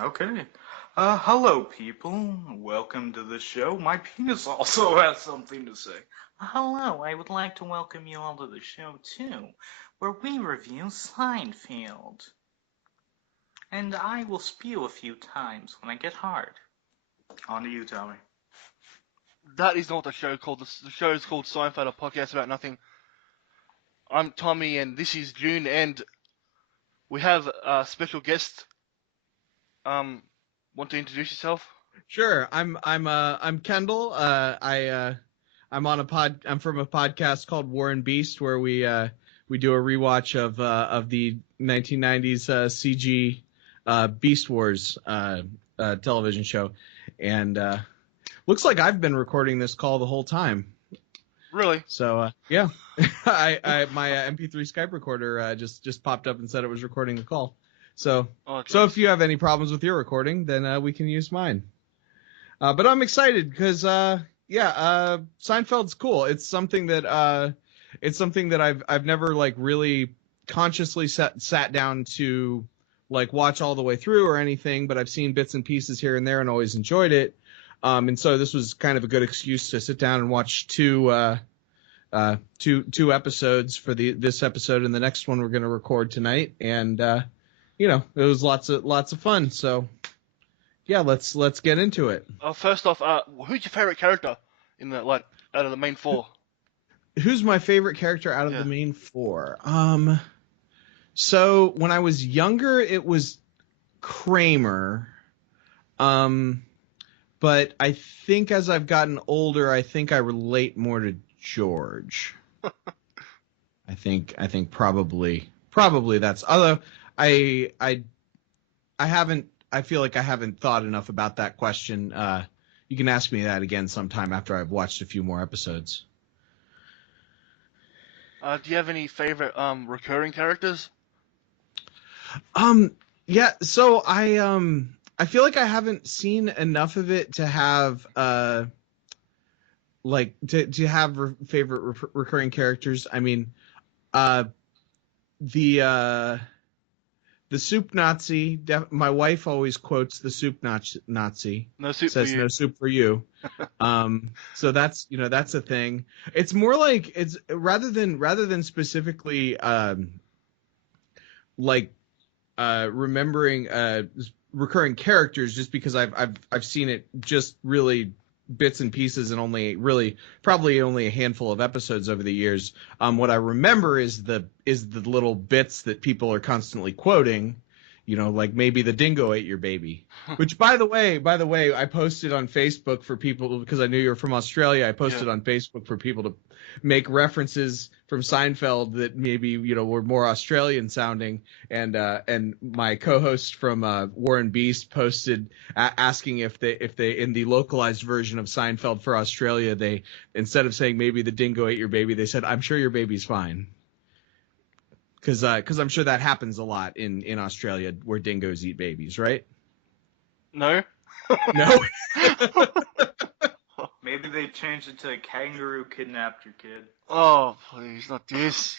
Okay. Hello, people. Welcome to the show. My penis also has something to say. Hello, I would like to welcome you all to the show, too, where we review Seinfeld. And I will spew a few times when I get hard. On to you, Tommy. That is not the show called. The show is called Seinfeld, a podcast about nothing. I'm Tommy, and this is June, and we have a special guest. Want to introduce yourself? Sure. I'm Kendall. I'm from a podcast called War and Beast where we do a rewatch of the 1990s CG Beast Wars television show, and looks like I've been recording this call the whole time. Really? So yeah, my MP3 Skype recorder just popped up and said it was recording the call. So if you have any problems with your recording, then we can use mine. But I'm excited because Seinfeld's cool. It's something that I've never like really consciously sat down to like watch all the way through or anything, but I've seen bits and pieces here and there and always enjoyed it. And so this was kind of a good excuse to sit down and watch two episodes for this episode and the next one we're going to record tonight. And it was lots of fun. So yeah, let's get into it. First off, who's your favorite character in the out of the main four? Who's my favorite character out of the main four? So when I was younger, it was Kramer. But I think as I've gotten older, I think I relate more to George. I think probably that's, although I feel like I haven't thought enough about that question. You can ask me that again sometime after I've watched a few more episodes. Do you have any favorite recurring characters? Yeah, so I feel like I haven't seen enough of it to have favorite recurring characters. I mean, the soup Nazi. My wife always quotes the soup Nazi. No soup says for you. No soup for you. So that's a thing. It's more like it's rather than specifically remembering recurring characters, just because I've seen it just really bits and pieces and probably only a handful of episodes over the years. What I remember is the little bits that people are constantly quoting, like maybe the dingo ate your baby, which by the way, I posted on Facebook for people, because I knew you were from Australia. I posted on Facebook for people to make references from Seinfeld that maybe, were more Australian sounding. And my co-host from War and Beast posted asking if they in the localized version of Seinfeld for Australia, they, instead of saying maybe the dingo ate your baby, they said, I'm sure your baby's fine. Because I'm sure that happens a lot in Australia where dingoes eat babies, right? No. No. Maybe they changed it to a kangaroo kidnapped your kid. Oh, please, not this.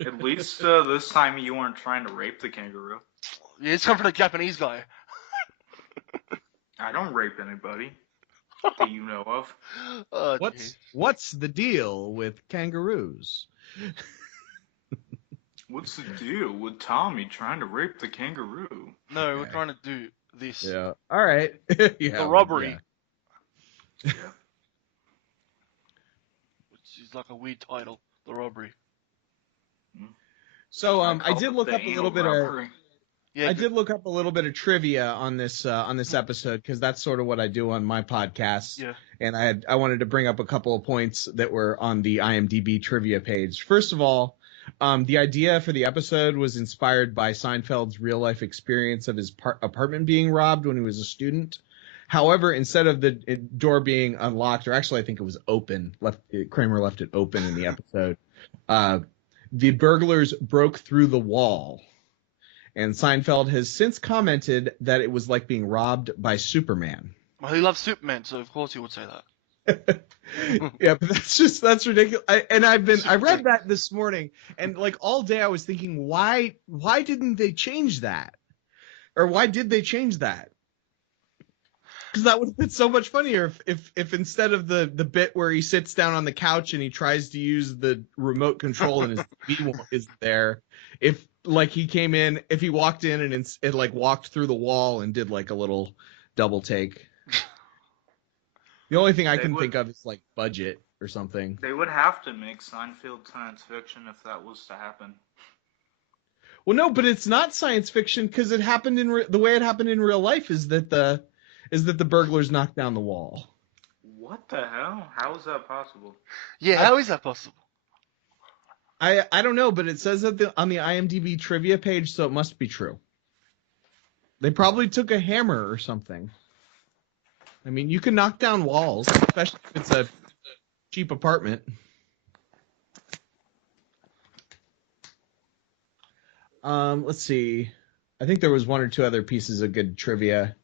At least this time you weren't trying to rape the kangaroo. Yeah, it's come from a Japanese guy. I don't rape anybody that you know of. Oh, what's the deal with kangaroos? What's the deal with Tommy trying to rape the kangaroo? No, we're trying to do this. Yeah. All right. Yeah. The robbery. Yeah. Which is like a weird title. The robbery. So I did look up a little bit of. Yeah, I did look up a little bit of trivia on this episode, because that's sort of what I do on my podcast. Yeah. And I wanted to bring up a couple of points that were on the IMDb trivia page. First of all, the idea for the episode was inspired by Seinfeld's real life experience of his apartment being robbed when he was a student. However, instead of the door being unlocked, or actually I think it was open, Kramer left it open in the episode, the burglars broke through the wall. And Seinfeld has since commented that it was like being robbed by Superman. Well, he loves Superman, so of course he would say that. Yeah, but that's ridiculous. I read that this morning, and like all day I was thinking, why didn't they change that? Or why did they change that? Because that would have been so much funnier if instead of the bit where he sits down on the couch and he tries to use the remote control and his TV is there, if like he came in, if he walked in and it like walked through the wall and did like a little double take. The only thing I can think of is like budget or something. They would have to make Seinfeld science fiction if that was to happen. Well, no, but it's not science fiction because it happened the way it happened in real life is that the burglars knocked down the wall. What the hell? How is that possible? Yeah, how is that possible? I don't know, but it says that on the IMDb trivia page, so it must be true. They probably took a hammer or something. I mean, you can knock down walls, especially if it's a cheap apartment. Let's see. I think there was one or two other pieces of good trivia.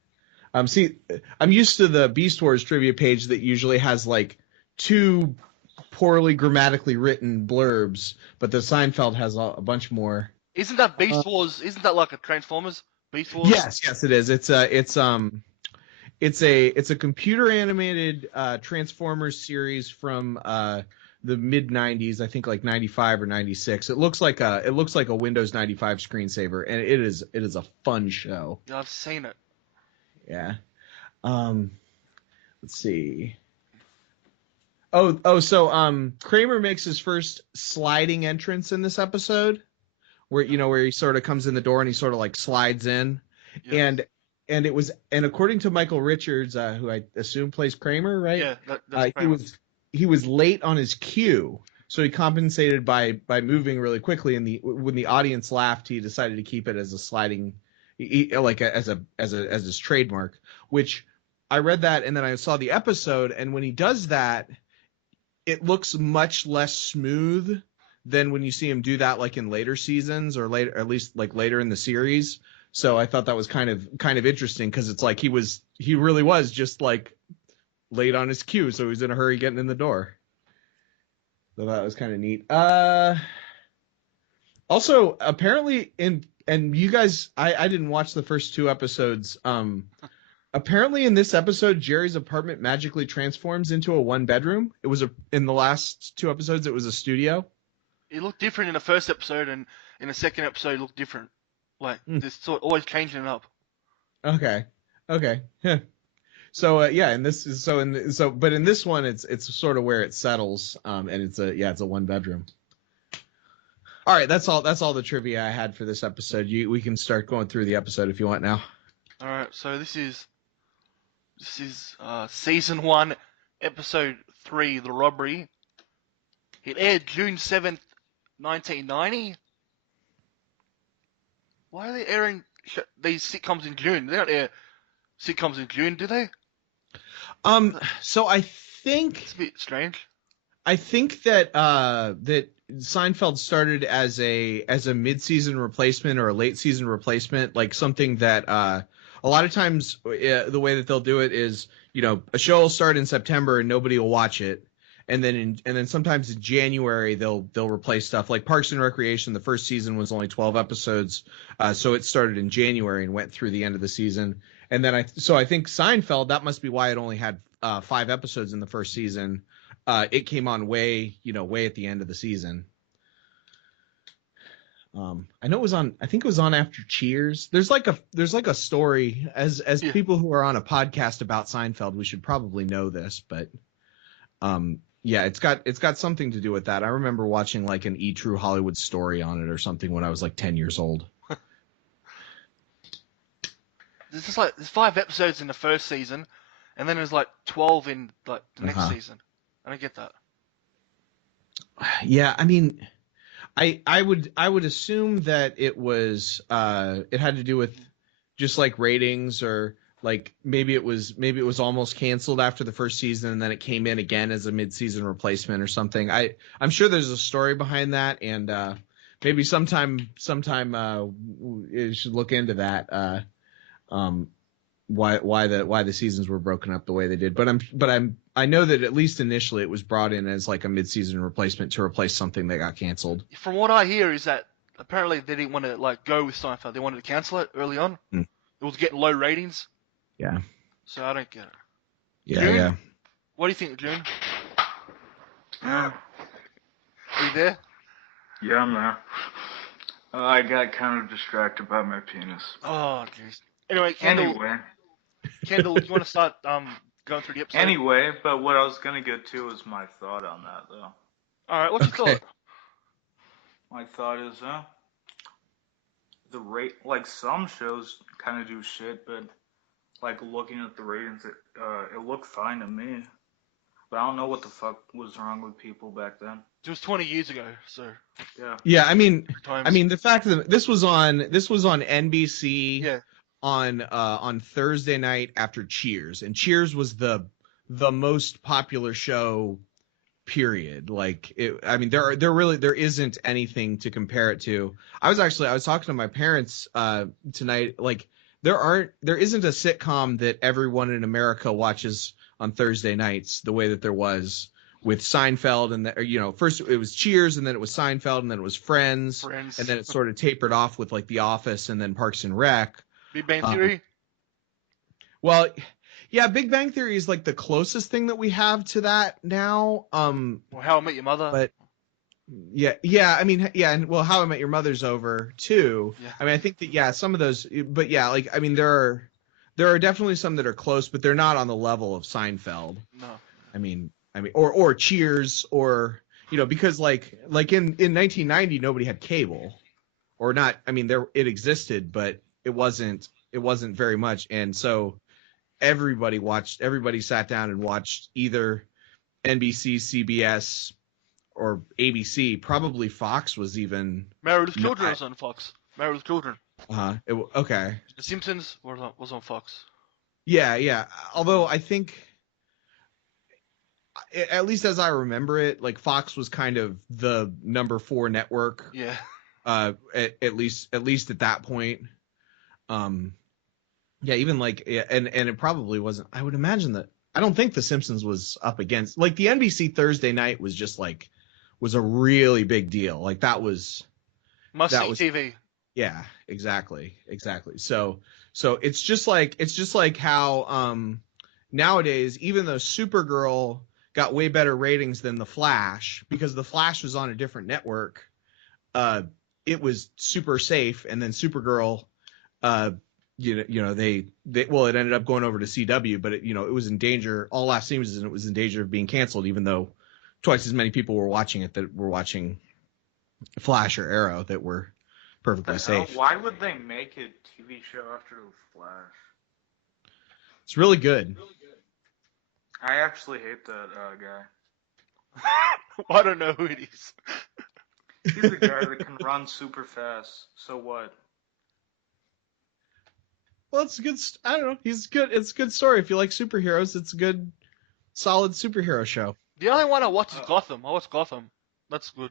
See, I'm used to the Beast Wars trivia page that usually has like 2 poorly grammatically written blurbs, but the Seinfeld has a bunch more. Isn't that Beast Wars? Isn't that like a Transformers Beast Wars? Yes, it is. It's a computer animated Transformers series from the mid 90s, I think like 95 or 96. It looks like a Windows 95 screensaver, and it is a fun show. Yeah, I've seen it. Yeah. Let's see. So Kramer makes his first sliding entrance in this episode, where he sort of comes in the door and he sort of like slides in, yes. and according to Michael Richards, who I assume plays Kramer, right? Yeah, that's Kramer. He was late on his cue, so he compensated by moving really quickly. And when the audience laughed, he decided to keep it as a sliding, as his trademark. Which I read that, and then I saw the episode, and when he does that, it looks much less smooth than when you see him do that like in later seasons or later, at least like later in the series. So I thought that was kind of interesting because it's like he really was just like late on his cue, so he was in a hurry getting in the door. So that was kind of neat. Also, apparently and you guys, I didn't watch the first 2 episodes. Apparently in this episode, Jerry's apartment magically transforms into a 1-bedroom. It was in the last 2 episodes, it was a studio. It looked different in the first episode, and in the second episode, it looked different. Like this sort always changing it up. Okay. Yeah. So but in this one, it's sort of where it settles, and it's a 1-bedroom. All right, that's all the trivia I had for this episode. We can start going through the episode if you want now. All right, so this is season 1, episode 3, The Robbery. It aired June 7th, 1990. Why are they airing these sitcoms in June? They don't air sitcoms in June, do they? So I think it's a bit strange. I think that that Seinfeld started as a mid-season replacement or a late-season replacement, like something that a lot of times the way that they'll do it is, a show will start in September and nobody will watch it, and then sometimes in January they'll replace stuff. Like Parks and Recreation, the first season was only 12 episodes, so it started in January and went through the end of the season. And then I think Seinfeld, that must be why it only had 5 episodes in the first season. It came on way at the end of the season. I know it was on. I think it was on after Cheers. There's like a story as people who are on a podcast about Seinfeld, we should probably know this, but it's got something to do with that. I remember watching like an E! True Hollywood Story on it or something when I was like 10 years old. There's 5 episodes in the first season, and then there's like 12 in like the next season. I don't get that. Yeah, I mean, I would assume that it was it had to do with just like ratings, or like maybe it was almost canceled after the first season and then it came in again as a mid-season replacement or something. I'm sure there's a story behind that, and maybe sometime you should look into that. Why the seasons were broken up the way they did, but I know that at least initially it was brought in as like a mid-season replacement to replace something that got canceled. From what I hear is that apparently they didn't want to like go with Seinfeld. They wanted to cancel it early on. It was getting low ratings. Yeah. So I don't get it. Yeah, June? yeah. What do you think, June? Yeah, Are you there? yeah, I'm there. I got kind of distracted by my penis. Oh, jeez. Anyway, Kendall, Anyway, you want to start going through the episode? but what I was gonna get to is my thought on that, though. All right, what's your Okay. thought? My thought is, the rate, like some shows kind of do shit, but like looking at the ratings, it looked fine to me. But I don't know what the fuck was wrong with people back then. It was 20 years ago, so Yeah. Yeah, I mean times. the fact that this was on NBC Yeah, on Thursday night after Cheers, and Cheers was the most popular show, period. Like I mean there isn't anything to compare it to. I was talking to my parents tonight. Like there isn't a sitcom that everyone in America watches on Thursday nights the way that there was with Seinfeld, and first it was Cheers, and then it was Seinfeld, and then it was Friends. And then it sort of tapered off with like The Office and then Parks and Rec. Big Bang Theory. Well, yeah, Big Bang Theory is like the closest thing that we have to that now. Or How I Met Your Mother. But yeah, I mean, yeah, and well, How I Met Your Mother's over too. Yeah. I mean, I think that some of those, but yeah, like I mean, there are definitely some that are close, but they're not on the level of Seinfeld. No. I mean, or Cheers, or because like in 1990 nobody had cable, or not. I mean, it existed, but it wasn't very much, and so everybody sat down and watched either NBC, CBS, or ABC. Probably Fox was even. Married with Children was on Fox. Married with Children. Okay. The Simpsons was on Fox. Yeah. Although I think, at least as I remember it, like Fox was kind of the number 4 network. Yeah. At least at that point. Yeah, even like, and it probably wasn't. I would imagine that. I don't think The Simpsons was up against, like, the NBC Thursday night was just like, was a really big deal. Like that was Must-see TV. Yeah, exactly. So it's just like how nowadays, even though Supergirl got way better ratings than The Flash, because The Flash was on a different network, it was super safe, and then Supergirl, it ended up going over to CW, but it was in danger all last season. It was in danger of being canceled, even though twice as many people were watching it that were watching Flash or Arrow that were perfectly safe. Why would they make a TV show after The Flash? It's really good. I actually hate that guy. I don't know who it is. He's a guy that can run super fast. So what? Well, it's good. I don't know. He's good. It's a good story. If you like superheroes, it's a good, solid superhero show. The only one I watch is Gotham. I watch Gotham. That's good.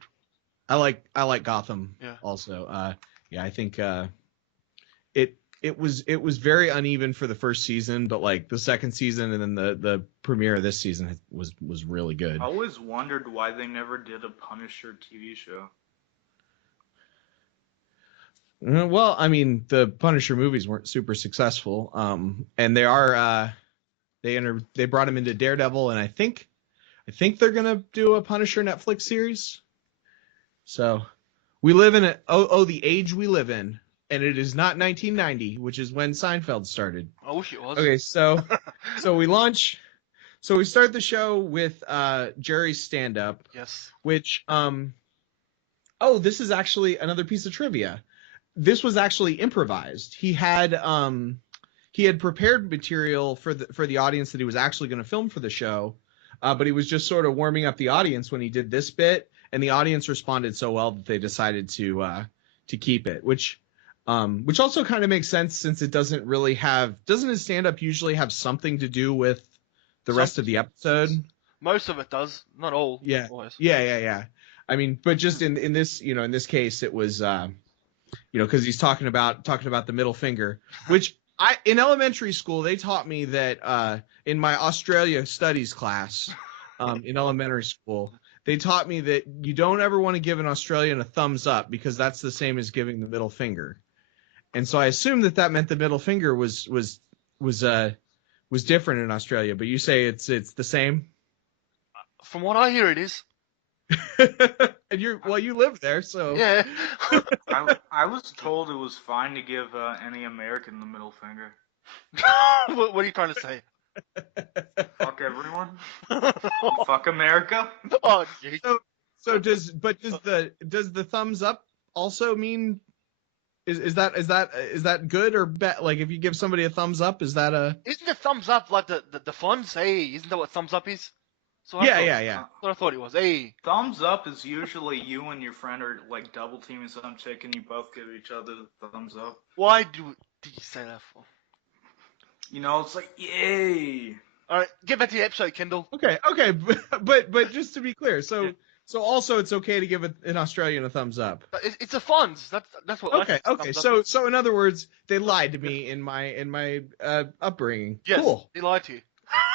I like Gotham. Yeah. Also, I think it was very uneven for the first season, but like the second season and then the premiere of this season was really good. I always wondered why they never did a Punisher TV show. Well, I mean, the Punisher movies weren't super successful, and they brought him into Daredevil, and I think they're gonna do a Punisher Netflix series. So we live in the age we live in, and it is not 1990, which is when Seinfeld started. I wish it was. Okay, so we start the show with Jerry's stand-up. Yes. Which this is actually another piece of trivia. This was actually improvised. He had prepared material for the audience that he was actually going to film for the show, but he was just sort of warming up the audience when he did this bit, and the audience responded so well that they decided to keep it, which also kind of makes sense since it doesn't his stand-up usually have something to do with the rest of the episode? Most of it does, not all. Yeah. Always. Yeah. I mean, but just in this case, it was because he's talking about the middle finger, which in elementary school they taught me that in my Australia studies class in elementary school they taught me that you don't ever want to give an Australian a thumbs up because that's the same as giving the middle finger. And so I assumed that meant the middle finger was different in Australia, but you say it's the same. From what I hear, it is. And you live there, so Yeah. I was told it was fine to give any American the middle finger. What are you trying to say? Fuck everyone. Fuck America. Oh, jeez. So does the thumbs up also mean is that good or bad? Like if you give somebody a thumbs up, is that a Isn't the thumbs up like the funds? Hey, isn't that what thumbs up is? So yeah. That's what I thought it was. Hey. Thumbs up is usually you and your friend are like double teaming some chick and you both give each other the thumbs up. Why did you say that for? You know, it's like yay. All right, get back to the episode, Kendall. Okay, but just to be clear, so also it's okay to give an Australian a thumbs up. It's the funds. That's what. Okay. So in other words, they lied to me in my upbringing. Yes, Cool. they lied to you.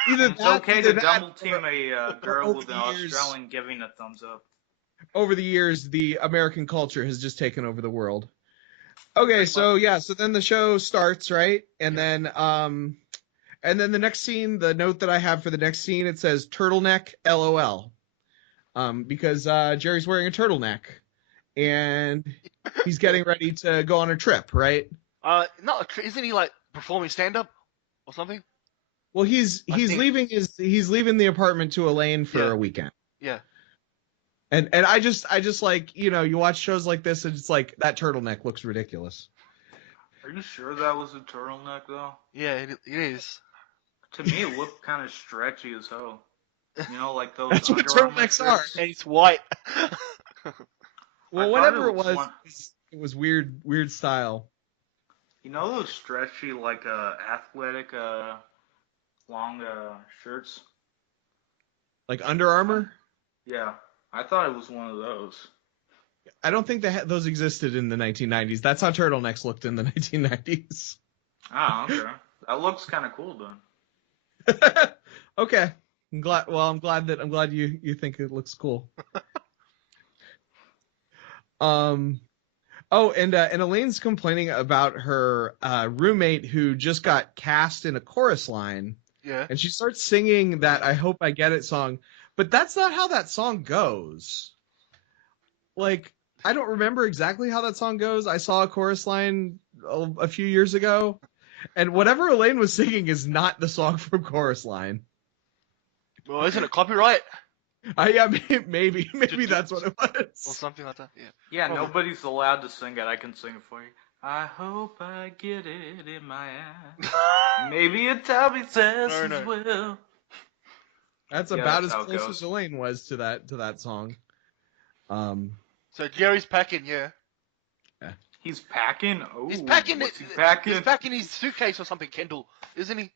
It's okay to double team a girl with an Australian giving a thumbs up. Over the years, the American culture has just taken over the world. Okay, so then the show starts, right? And then the next scene, the note that I have for the next scene, it says turtleneck LOL. Because Jerry's wearing a turtleneck and he's getting ready to go on a trip, right? Isn't he like performing stand up or something? Well, he's leaving the apartment to Elaine for a weekend. Yeah. And I just like, you watch shows like this and it's like that turtleneck looks ridiculous. Are you sure that was a turtleneck though? Yeah, it is. To me, it looked kind of stretchy as hell. You know, like those. That's what Under Armour turtlenecks are. And it's white. Well, whatever it was, it was weird style. You know those stretchy, like athletic, long shirts? Like Under Armour? Yeah, I thought it was one of those. I don't think those existed in the 1990s. That's how turtlenecks looked in the 1990s. Ah, okay. That looks kind of cool then. Okay. I'm glad you think it looks cool. And Elaine's complaining about her roommate who just got cast in a chorus line. Yeah. And she starts singing that "I Hope I Get It" song, but that's not how that song goes. Like, I don't remember exactly how that song goes. I saw a chorus line a few years ago, and whatever Elaine was singing is not the song from Chorus Line. Well, isn't it copyright? Yeah, maybe that's what it was. Or something like that, yeah. Yeah, Probably. nobody's allowed to sing it. I can sing it for you. I hope I get it in my eye. Maybe a tummy says as well. That's about as close as Elaine was to that song. So Jerry's packing, yeah. He's packing? Oh, He's packing packing? He's packing his suitcase or something, Kendall, isn't he?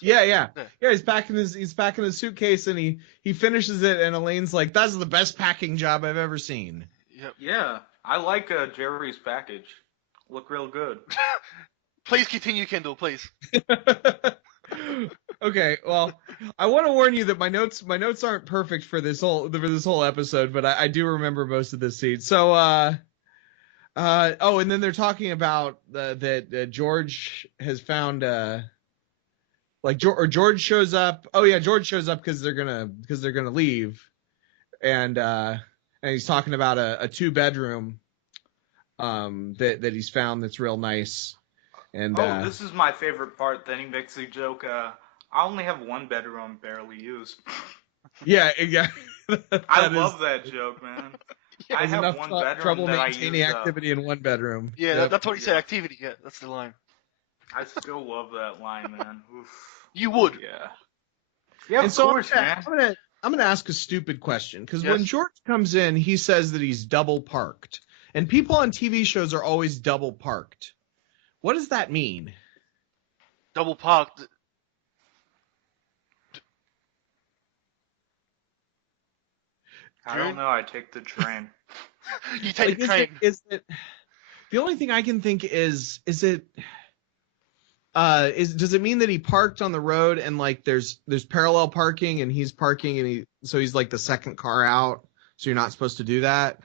Yeah. He's packing his suitcase and he finishes it and Elaine's like, "That's the best packing job I've ever seen." Yep. Yeah, I like Jerry's package. Look real good. Please continue, Kendall, please. Okay, well, I want to warn you that my notes aren't perfect for this whole episode, but I do remember most of this scene. So and then they're talking about that George has found George shows up. Oh yeah, George shows up because they're gonna leave, and he's talking about a 2-bedroom that he's found that's real nice. And this is my favorite part. Then he makes a joke. I only have 1 bedroom I'm barely used. Yeah. I love that joke, man. I have enough 1 bedroom trouble that maintaining I use, activity in 1 bedroom. Yeah, that's what he said. Activity. Yeah, that's the line. I still love that line, man. Oof. You would. Yeah. Yeah, And of course, man. I'm gonna ask a stupid question because Yes. when George comes in, he says that he's double parked, and people on TV shows are always double parked. What does that mean? Double parked. I don't know. I take the train. You take the train. Is it the only thing I can think is does it mean that he parked on the road and like there's parallel parking and he's parking and he's like the second car out, so you're not supposed to do that?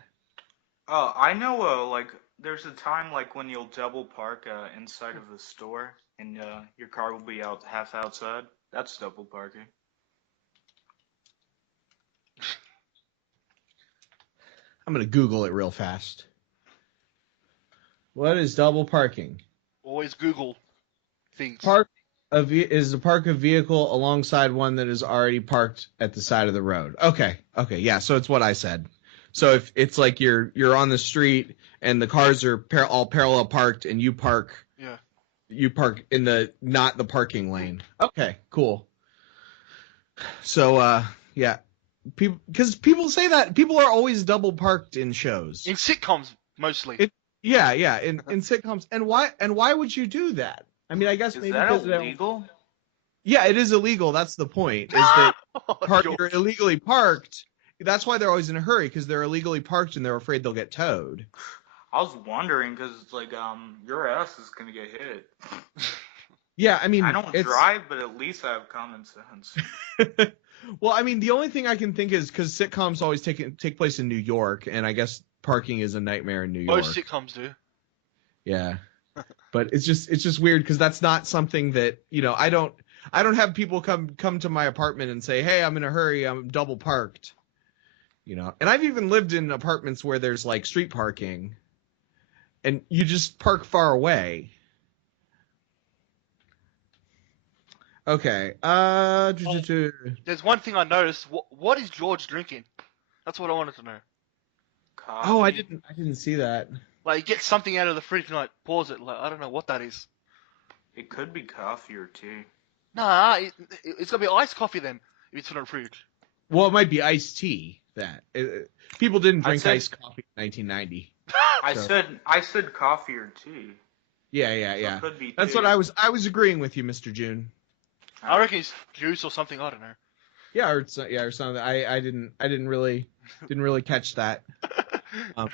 I know. there's a time like when you'll double park inside of the store and your car will be out half outside. That's double parking. I'm gonna Google it real fast. What is double parking? Always Google things. Is a park a vehicle alongside one that is already parked at the side of the road. Okay, yeah. So it's what I said. So if it's like you're on the street and the cars are all parallel parked and you park in not the parking lane. Okay, cool. So yeah, because people say that people are always double parked in shows. In sitcoms mostly. Yeah, in sitcoms. And why would you do that? I mean, I guess Is maybe that because illegal? Yeah, it is illegal. That's the point. Is that you're illegally parked. That's why they're always in a hurry, because they're illegally parked and they're afraid they'll get towed. I was wondering because it's like your ass is gonna get hit. Yeah, I mean, I don't drive, but at least I have common sense. Well, I mean, the only thing I can think is because sitcoms always take place in New York, and I guess parking is a nightmare in New York. Most sitcoms do. Yeah, but it's just weird because that's not something that I don't have people come to my apartment and say, hey, I'm in a hurry, I'm double parked. And I've even lived in apartments where there's like street parking, and you just park far away. Okay. There's one thing I noticed. What is George drinking? That's what I wanted to know. Coffee. Oh, I didn't see that. Like, he gets something out of the fridge and like pours it. Like, I don't know what that is. It could be coffee or tea. Nah, it's gonna be iced coffee then if it's from the fridge. Well, it might be iced tea. People didn't drink iced coffee in 1990. I said coffee or tea. Yeah. So it could be That's tea. what I was agreeing with you, Mr. June. I reckon it's juice or something. I don't know. Yeah, or something. I didn't really catch that. But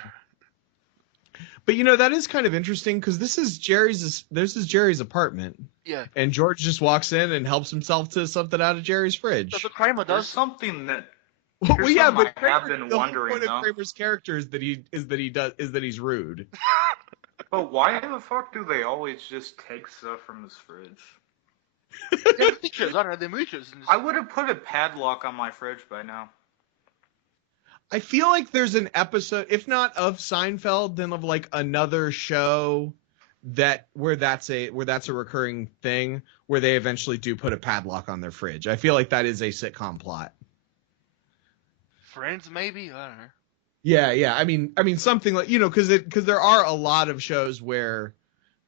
that is kind of interesting because this is Jerry's apartment. Yeah. And George just walks in and helps himself to something out of Jerry's fridge. That's what Kramer There's does. something that. Well, yeah, but I have been the wondering. whole point of Kramer's character is that he's rude. But why the fuck do they always just take stuff from his fridge? They're moochers. I don't know. They're moochers. I would have put a padlock on my fridge by now. I feel like there's an episode, if not of Seinfeld, then of like another show where that's a recurring thing where they eventually do put a padlock on their fridge. I feel like that is a sitcom plot. Friends, maybe? I don't know. Yeah. I mean something like because there are a lot of shows where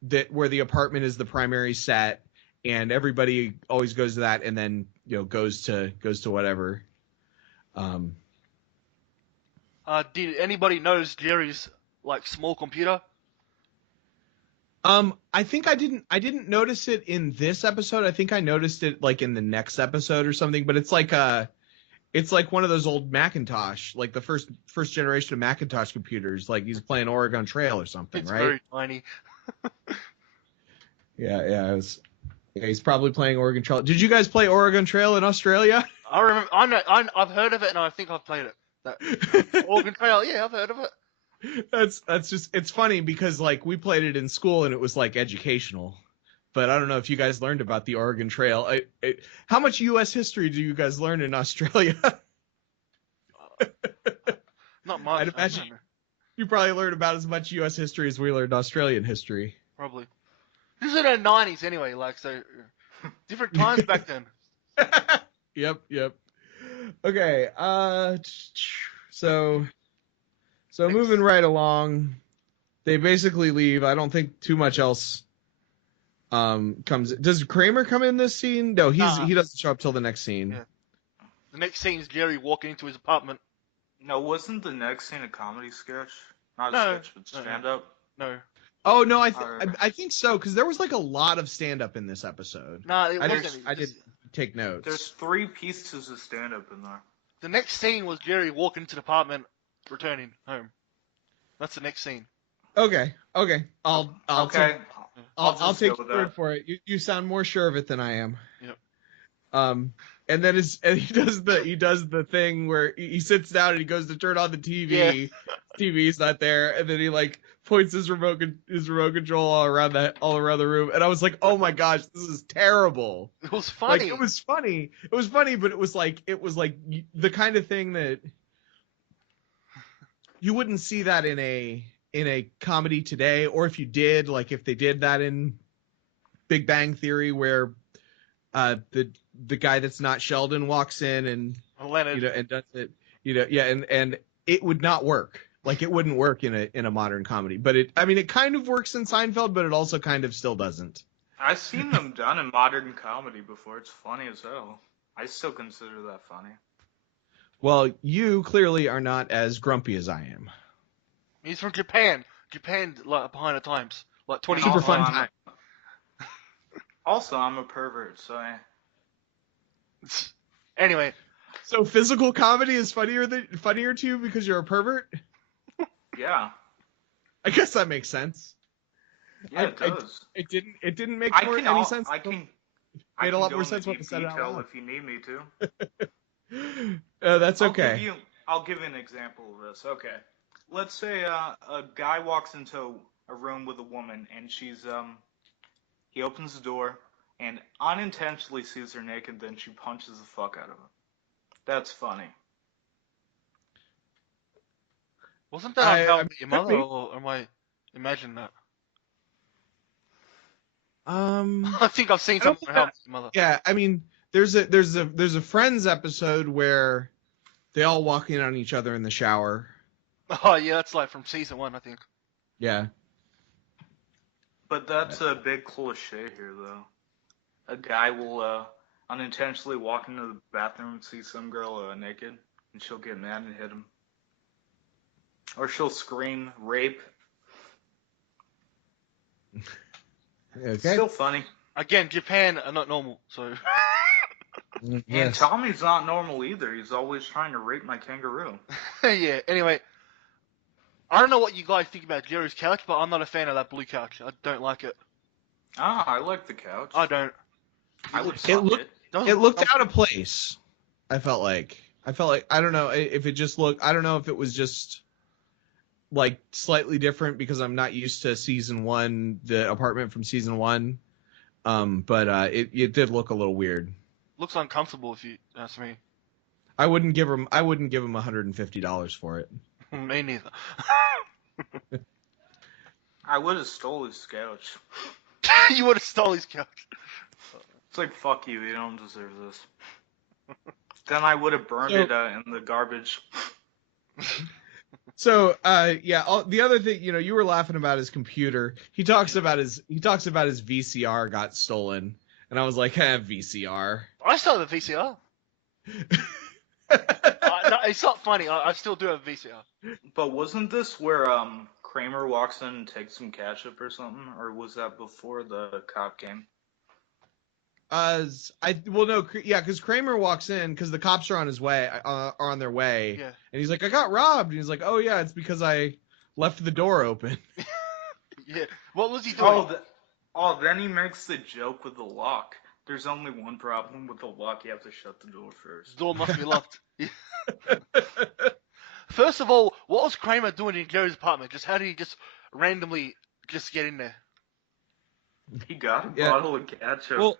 the apartment is the primary set and everybody always goes to that and then goes to whatever. Did anybody notice Jerry's like small computer? I think I didn't notice it in this episode. I think I noticed it like in the next episode or something, but it's like one of those old Macintosh, like the first generation of Macintosh computers, like he's playing Oregon Trail or something, It's right? very tiny. Yeah, he's probably playing Oregon Trail. Did you guys play Oregon Trail in Australia? I remember. I've heard of it, and I think I've played it. That Oregon Trail. Yeah, I've heard of it. That's just it's funny because like we played it in school and it was like educational, but I don't know if you guys learned about the Oregon Trail. How much U.S. history do you guys learn in Australia? Not much. I'd imagine you probably learned about as much U.S. history as we learned Australian history. Probably. This is in the 90s anyway, like so. Different times back then. Yep. Okay. So moving right along, they basically leave. I don't think too much else comes. Does Kramer come in this scene? No, he doesn't show up till the next scene. Yeah. The next scene is Jerry walking into his apartment. No, wasn't the next scene a comedy sketch? Not a sketch, but stand up. No. Oh no, I think so because there was like a lot of stand up in this episode. No, it wasn't. I didn't take notes. There's 3 pieces of stand up in there. The next scene was Jerry walking into the apartment, returning home. That's the next scene. Okay. I'll take your word for it. You sound more sure of it than I am. Yep. And then he does the thing where he sits down and he goes to turn on the TV, TV's not there, and then he like points his remote control all around the room, and I was like, oh my gosh, this is terrible. It was Like funny. it was funny, but it was like the kind of thing that you wouldn't see that in a comedy today, or if you did, like if they did that in Big Bang Theory, where the guy that's not Sheldon walks in and Leonard. and does it, and it would not work. Like it wouldn't work in a modern comedy, but it kind of works in Seinfeld, but it also kind of still doesn't. I've seen them done in modern comedy before. It's funny as hell. I still consider that funny. Well, you clearly are not as grumpy as I am. He's from Japan. Japan, like behind the times, like 20 Super years fun behind. time. Also, I'm a pervert, so Anyway, So physical comedy is funnier to you because you're a pervert? yeah. I guess that makes sense. Yeah, it does. It didn't make any sense. Made a lot more sense when I said it out detail loud. if you need me to. That's okay. I'll give you an example of this. Okay. Let's say a guy walks into a room with a woman, and he opens the door and unintentionally sees her naked, then she punches the fuck out of him. That's funny. wasn't that on How I Met Your Mother, or am I imagining that? I think I've seen something on How I Met Your Mother. Yeah, I mean, there's a Friends episode where they all walk in on each other in the shower. Oh yeah, that's like from season 1, I think. Yeah. But that's a big cliche here, though. A guy will unintentionally walk into the bathroom and see some girl naked, and she'll get mad and hit him. Or she'll scream, rape. Okay. Still funny. Again, Japan are not normal, so. Yes. And Tommy's not normal either. He's always trying to rape my kangaroo. Yeah, anyway. I don't know what you guys think about Jerry's couch, but I'm not a fan of that blue couch. I don't like it. Ah, I like the couch. I don't. I would suck it. It looked out of place. I felt like I don't know if it just looked. I don't know if it was just like slightly different because I'm not used to season 1, the apartment from season 1. But it did look a little weird. Looks uncomfortable if you ask me. I wouldn't give him $150 for it. Me neither. I would have stole his couch. You would have stole his couch. It's like, fuck you, you don't deserve this. Then I would have burned it in the garbage. So, the other thing, you were laughing about his computer. He talks about his VCR got stolen, and I was like, VCR. I still have a VCR. No, it's not funny. I still do have a VCR. But wasn't this where Kramer walks in and takes some ketchup or something, or was that before the cop came? Because Kramer walks in because the cops are on their way, Yeah. and he's like, I got robbed, and he's like, oh yeah, it's because I left the door open. Yeah. What was he doing? Then he makes the joke with the lock. There's only one problem with the lock. You have to shut the door first. The door must be locked. First of all, what was Kramer doing in Jerry's apartment? How did he just randomly just get in there? He got a bottle of ketchup. Well,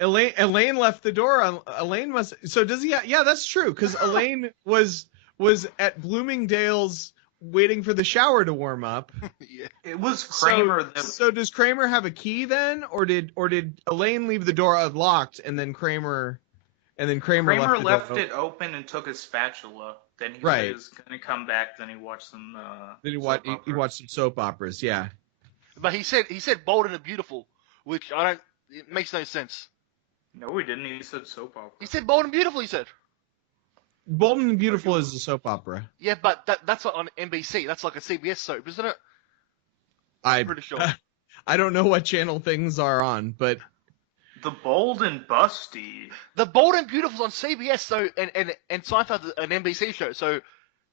Elaine left the door. Elaine must. So does he? Yeah, that's true. Because Elaine was at Bloomingdale's waiting for the shower to warm up. Yeah. It was Kramer. So does Kramer have a key then, or did Elaine leave the door unlocked and then Kramer left Oh. it open and took a spatula. Then he was gonna come back. Then he watched some. Then he watched some soap operas. Yeah. But he said Bold and Beautiful, which it makes no sense. No, he didn't. He said soap opera. He said Bold and Beautiful. He said. Bold and Beautiful is a soap opera. Yeah, but that's not on NBC. That's like a CBS soap, isn't it? I'm pretty sure. I don't know what channel things are on, but The Bold and Busty. The Bold and Beautiful's on CBS, so and Seinfeld's an NBC show, so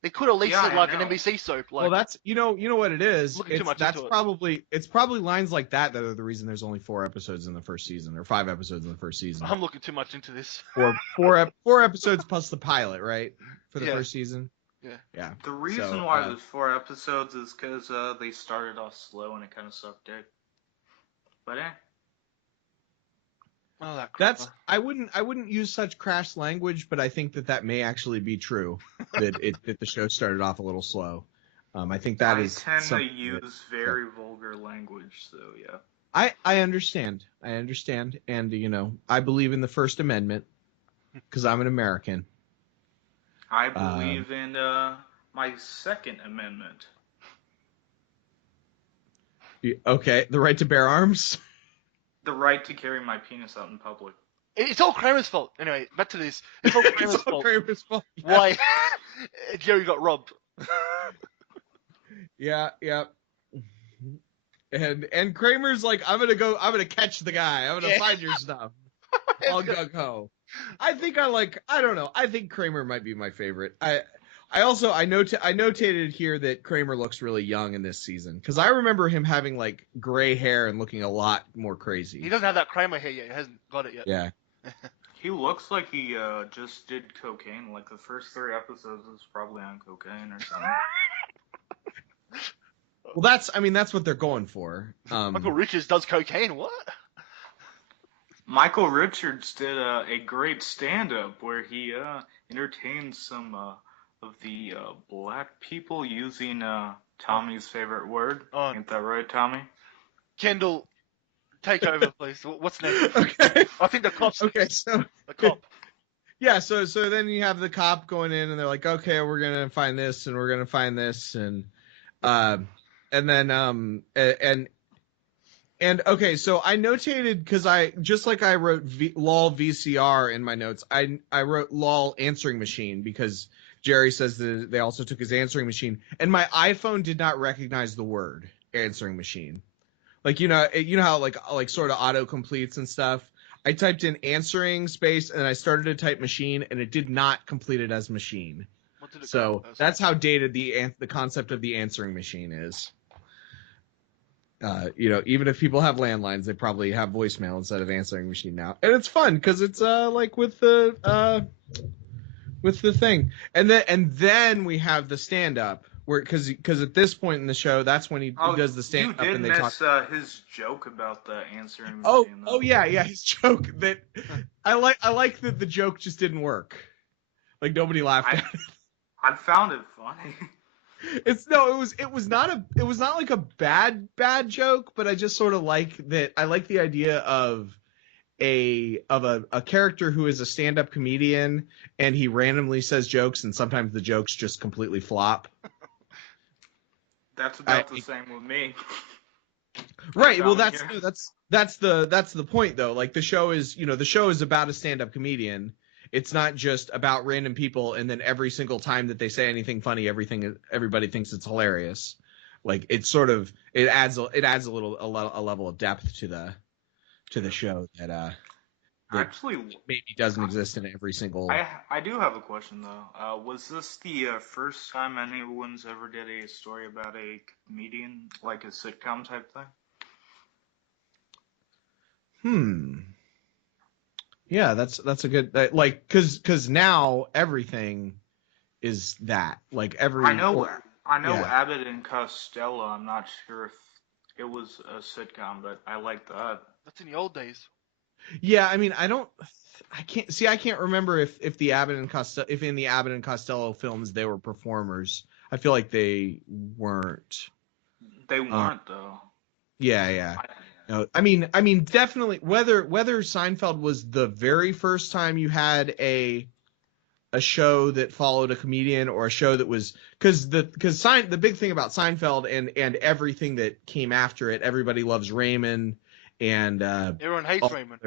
they could at least said like an NBC soap. Like, well, that's you know what it is. It's probably lines like that are the reason there's only 4 episodes in the first season or 5 episodes in the first season. I'm looking too much into this. Four episodes plus the pilot, right, for the first season. Yeah. The reason So, why there's 4 episodes is because they started off slow and it kind of sucked dick. But Oh, that crap. that's I wouldn't use such crass language, but I think that may actually be true. that the show started off a little slow. I think that I is tend to something use very vulgar language, so yeah. I understand. And I believe in the First Amendment because I'm an American. I believe in my Second Amendment. Okay, the right to bear arms. The right to carry my penis out in public. It's all Kramer's fault. Anyway, back to this. It's all Kramer's It's all fault. Kramer's fault. Yeah. Why Jerry got robbed. Yeah. And Kramer's like, I'm gonna catch the guy. I'm gonna find your stuff. All gung ho. I don't know. I think Kramer might be my favorite. I notated here that Kramer looks really young in this season because I remember him having like gray hair and looking a lot more crazy. He doesn't have that Kramer hair yet. He hasn't got it yet. Yeah. He looks like he just did cocaine. Like the first 3 episodes was probably on cocaine or something. Well, that's what they're going for. Michael Richards does cocaine. What? Michael Richards did a great stand-up where he entertained some of the black people using Tommy's favorite word. Ain't that right, Tommy? Kendall, take over, please. What's next? Okay. I think the cops. Okay, so The cop. yeah, so then you have the cop going in, and they're like, okay, we're gonna find this, and we're gonna find this, and then okay, so I notated because I just like I wrote lol VCR in my notes. I wrote lol answering machine because Jerry says that they also took his answering machine, and my iPhone did not recognize the word answering machine. Like you know how like sort of auto completes and stuff. I typed in answering space and I started to type machine and it did not complete it as machine. So that's how dated the concept of the answering machine is. Even if people have landlines, they probably have voicemail instead of answering machine now, and it's fun because it's like with the thing, and then we have the stand up where because at this point in the show, that's when he does the stand up and they talk. His joke about the answering machine. Oh yeah, his joke that I like that the joke just didn't work, like nobody laughed at it. I found it funny. It was not like a bad joke, but I just sort of like that. I like the idea of a character who is a stand-up comedian and he randomly says jokes and sometimes the jokes just completely flop. That's about the same with me. Right. Well, that's the point though. Like the show is about a stand-up comedian. It's not just about random people, and then every single time that they say anything funny, everybody thinks it's hilarious. Like it adds a level of depth to the show that actually maybe doesn't exist in every single. I do have a question though. Was this the first time anyone's ever did a story about a comedian, like a sitcom type thing? Yeah, that's a good because now everything is that like every. I know Abbott and Costello. I'm not sure if it was a sitcom, but I like that. That's in the old days. Yeah, I mean, I can't remember if in the Abbott and Costello films they were performers. I feel like they weren't. They weren't though. Yeah. No, I mean, definitely. Whether Seinfeld was the very first time you had a show that followed a comedian, or a show that was because the big thing about Seinfeld and everything that came after it, Everybody Loves Raymond, and everyone hates Raymond.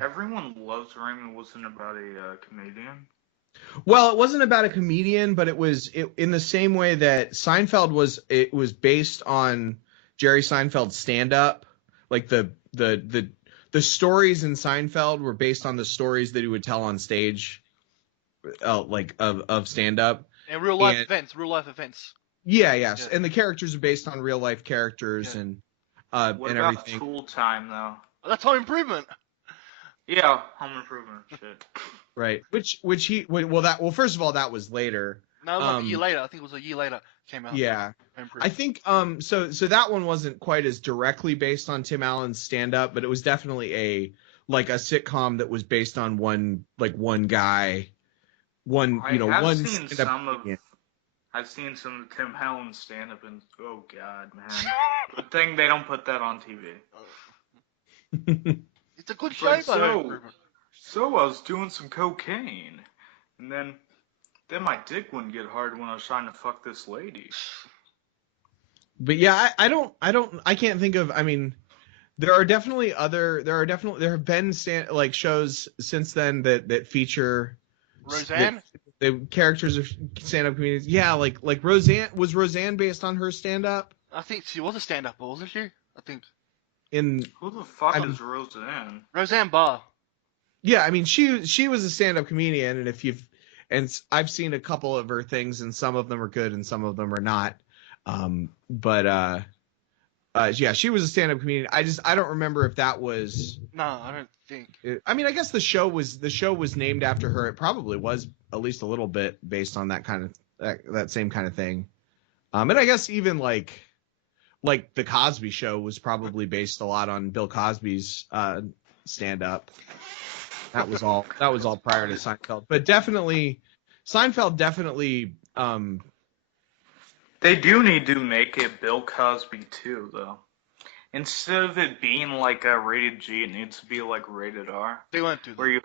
Everyone Loves Raymond wasn't about a comedian. Well, it wasn't about a comedian, but it was in the same way that Seinfeld was. It was based on Jerry Seinfeld's stand-up. Like the stories in Seinfeld were based on the stories that he would tell on stage, like of stand-up. And real life events. Yeah, yes, yeah. And the characters are based on real life characters and what and about everything. Tool Time though? That's Home Improvement. Yeah, Home Improvement shit. Right. Well, first of all, that was later. No, like a year later. I think it was a year later came out. Yeah. I think so that one wasn't quite as directly based on Tim Allen's stand-up, but it was definitely a sitcom that was based on one guy, one stand-up comedian. I've seen some of Tim Allen stand-up, and oh god, man, good thing they don't put that on TV. It's a good show, Like, so I was doing some cocaine, and then my dick wouldn't get hard when I was trying to fuck this lady. But yeah, I can't think of. I mean, there have been shows since then that feature Roseanne. The characters of stand-up comedians. Yeah, like Roseanne. Was Roseanne based on her stand-up? I think she was a stand-up, wasn't she? I think. Who the fuck is Roseanne? Roseanne Barr. Yeah, I mean she was a stand-up comedian, and I've seen a couple of her things, and some of them are good and some of them are not. Yeah, she was a stand-up comedian. I don't remember if that was. No, I don't think. I mean, I guess the show was named after her. It probably was at least a little bit based on that kind of that same kind of thing. And I guess even like the Cosby Show was probably based a lot on Bill Cosby's stand-up. That was all prior to Seinfeld, but definitely Seinfeld definitely. They do need to make it Bill Cosby too, though. Instead of it being like a rated G, it needs to be like rated R. They went to where you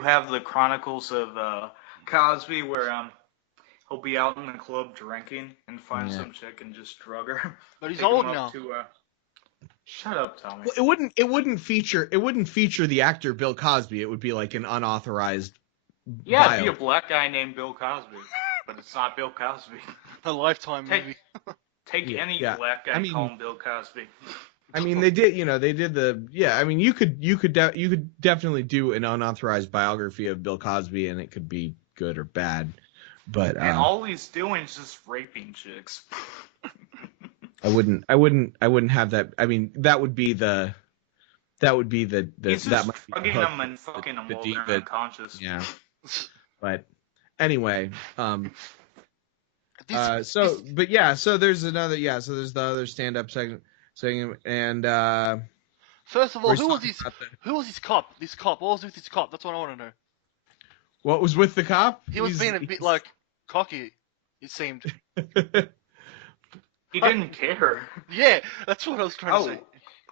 have the Chronicles of Cosby, where he'll be out in the club drinking and find some chick and just drug her. But he's old now. Shut up, Tommy. Well, it wouldn't feature the actor Bill Cosby. It would be like an unauthorized. Yeah, it'd be a black guy named Bill Cosby, but it's not Bill Cosby. A Lifetime movie. Take any black guy, call him Bill Cosby. I mean, they did the. I mean, you could definitely do an unauthorized biography of Bill Cosby, and it could be good or bad. But and all he's doing is just raping chicks. I wouldn't have that. I mean, that would be the. He's just that might be fucking them and fucking them while they're unconscious. Yeah. But anyway, so there's another. Yeah, so there's the other stand-up segment, and first of all, who was his cop? This cop. What was with his cop? That's what I want to know. What was with the cop? He was being a bit like cocky. It seemed. He didn't care. Yeah, that's what I was trying to say.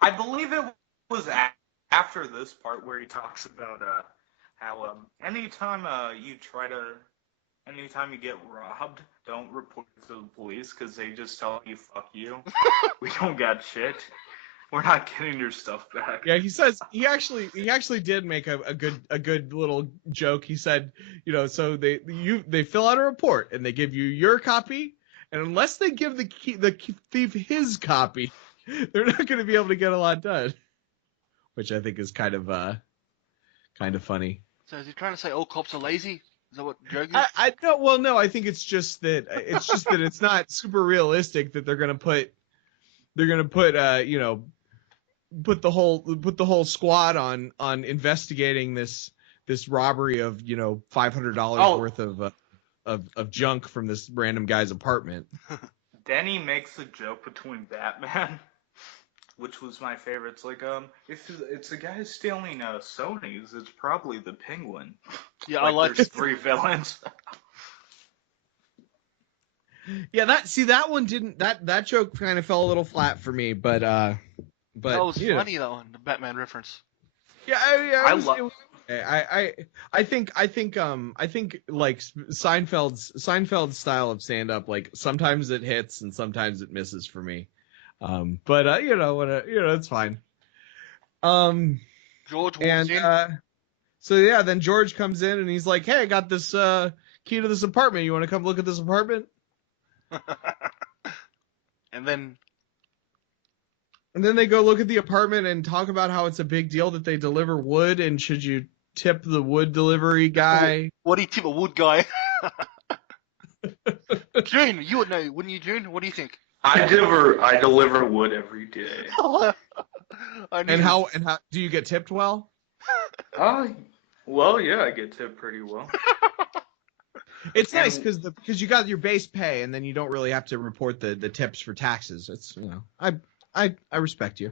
I believe it was after this part where he talks about how anytime you get robbed, don't report it to the police because they just tell you fuck you. We don't got shit. We're not getting your stuff back. Yeah, he says he actually did make a good little joke. He said, so they fill out a report and they give you your copy, and unless they give the thief his copy, they're not going to be able to get a lot done. Which I think is kind of funny. So is he trying to say all cops are lazy? Is that what the joke is? I don't. Well, no. I think it's just that it's not super realistic that they're gonna put put the whole squad on investigating this robbery of $500 worth of junk from this random guy's apartment. Then he makes a joke between Batman, which was my favorite. It's like, if it's the guy stealing Sony's, it's probably the Penguin. Yeah, I like there's 3 villains. Yeah, that one didn't. That joke kind of fell a little flat for me, but that was funny though, the Batman reference. Yeah, I think like Seinfeld's style of stand up, like sometimes it hits and sometimes it misses for me. But it's fine. George walks in. So yeah, then George comes in and he's like, "Hey, I got this key to this apartment. You want to come look at this apartment?" And then they go look at the apartment and talk about how it's a big deal that they deliver wood, and should you tip the wood delivery guy? What do you tip a wood guy? June, you would know, wouldn't you, June? What do you think? I deliver wood every day. And how do you get tipped well? Well, yeah, I get tipped pretty well. It's And nice because you got your base pay and then you don't really have to report the tips for taxes. It's I respect you.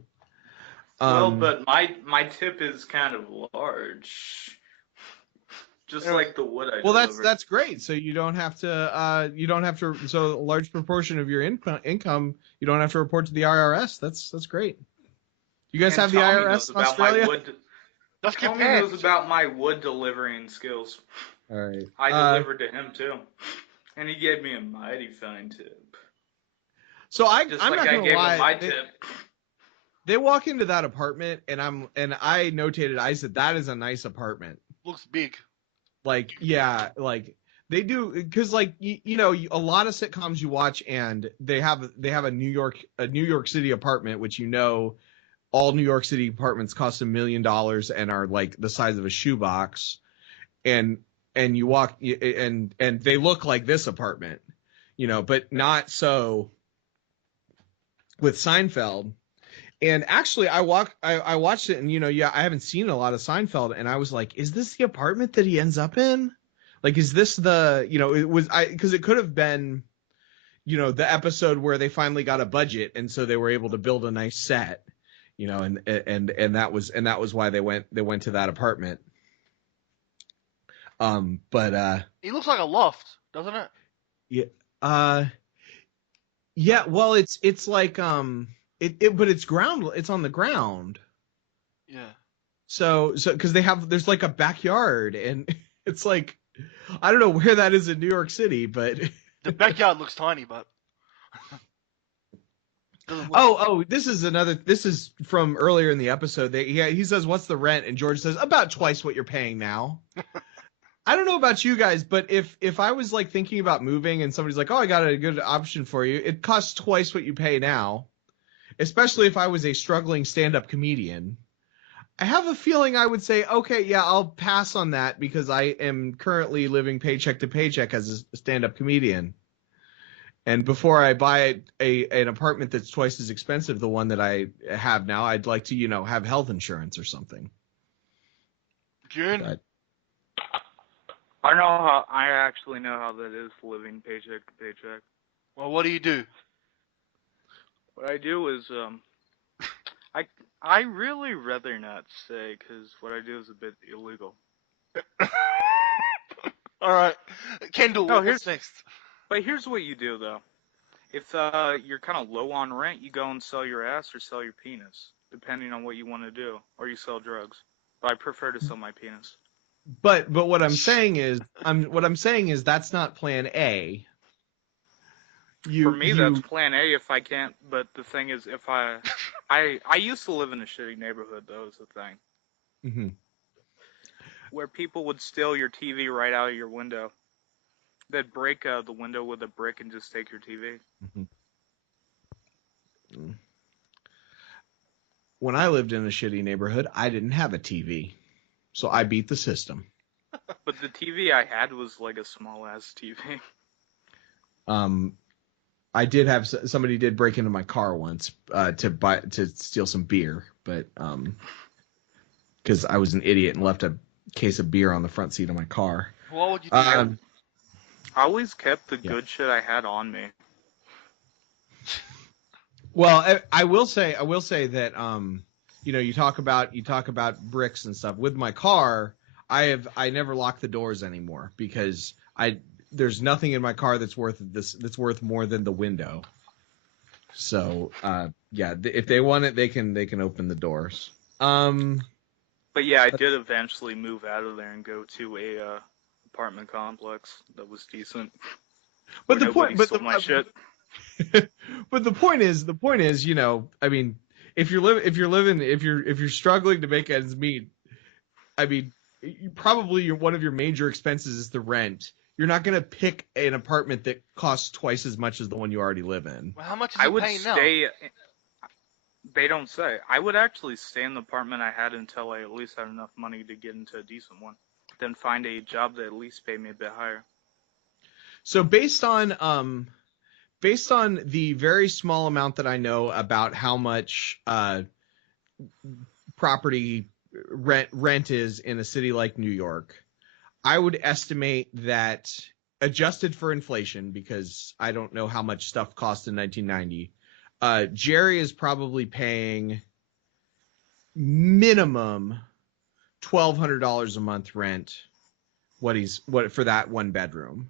well, but my tip is kind of large, just Anyway, like the wood I Well, delivered. that's great. So you don't have to. So a large proportion of your income you don't have to report to the IRS. That's great. You guys And have the Tommy IRS knows in about my Australia? wood. let's get Tommy knows pants. about my wood delivering skills. All right. I delivered to him too, and he gave me a mighty fine tip, So just I'm like not I gonna gave him lie. my tip. They walk into that apartment and I notated. I said that is a nice apartment. Looks big. Like yeah, like they do because like you know a lot of sitcoms you watch and they have a New York City apartment, which you know all New York City apartments cost $1 million and are like the size of a shoebox, and you walk and they look like this apartment, you know, but not so with Seinfeld. And actually, I watched it, and you know, yeah, I haven't seen a lot of Seinfeld, and I was like, is this the apartment that he ends up in? Like, is this the, you know, it was because it could have been, you know, the episode where they finally got a budget, and so they were able to build a nice set, you know, and that was why they went to that apartment. But It looks like a loft, doesn't it? yeah, yeah, well, it's like but it's on the ground. Yeah. So because there's like a backyard and it's like I don't know where that is in New York City, but The backyard looks tiny, but doesn't look. this is from earlier in the episode. He says what's the rent and George says about twice what you're paying now. I don't know about you guys, but if I was like thinking about moving and somebody's like, "Oh, I got a good option for you," it costs twice what you pay now. Especially if I was a struggling stand-up comedian. I have a feeling I would say, okay, yeah, I'll pass on that because I am currently living paycheck to paycheck as a stand-up comedian. And before I buy an apartment that's twice as expensive the one that I have now, I'd like to, you know, have health insurance or something. June. But I actually know how that is living paycheck to paycheck. Well, what do you do? What I do is I really rather not say because what I do is a bit illegal. All right, Kendall. No, What's next? But here's what you do though. If you're kind of low on rent, you go and sell your ass or sell your penis, depending on what you want to do, or you sell drugs. But I prefer to sell my penis. but what I'm saying is that's not plan A. For me, that's plan A if I can't. But the thing is, if I used to live in a shitty neighborhood, though, is the thing. Mm-hmm. Where people would steal your TV right out of your window. They'd break the window with a brick and just take your TV. Mm-hmm. When I lived in a shitty neighborhood, I didn't have a TV, so I beat the system. But the TV I had was like a small ass TV. I did have somebody did break into my car once to steal some beer, but because I was an idiot and left a case of beer on the front seat of my car. What would you do? I always kept the good shit I had on me. Well, I will say that you know, you talk about bricks and stuff. With my car, I never lock the doors anymore because there's nothing in my car that's worth more than the window. So yeah, if they want it, they can open the doors. But yeah, I did eventually move out of there and go to a apartment complex that was decent. But the point, stole my shit. But the point is, you know, I mean, if you're struggling to make ends meet, I mean, probably one of your major expenses is the rent. You're not going to pick an apartment that costs twice as much as the one you already live in. Well, how much is he paying now? They don't say. I would actually stay in the apartment I had until I at least had enough money to get into a decent one. Then find a job that at least paid me a bit higher. So based on the very small amount that I know about how much property rent is in a city like New York, I would estimate that, adjusted for inflation, because I don't know how much stuff cost in 1990, Jerry is probably paying minimum $1,200 a month rent. What for that one bedroom?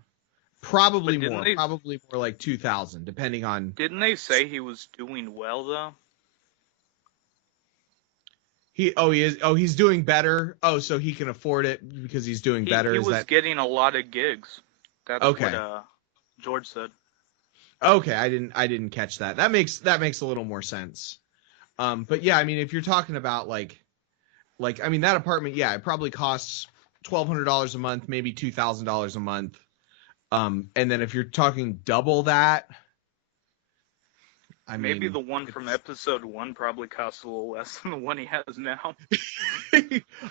Probably more. Probably more like $2,000, depending on. Didn't they say he was doing well though? He's doing better. Oh, so he can afford it because he's doing better. He was getting a lot of gigs. That's okay. What George said. Okay, I didn't catch that. That makes a little more sense. But yeah, I mean, if you're talking about like I mean, that apartment, yeah, it probably costs $1,200 a month, maybe $2,000 a month. And then if you're talking double that, I mean, maybe the one from episode 1 probably costs a little less than the one he has now.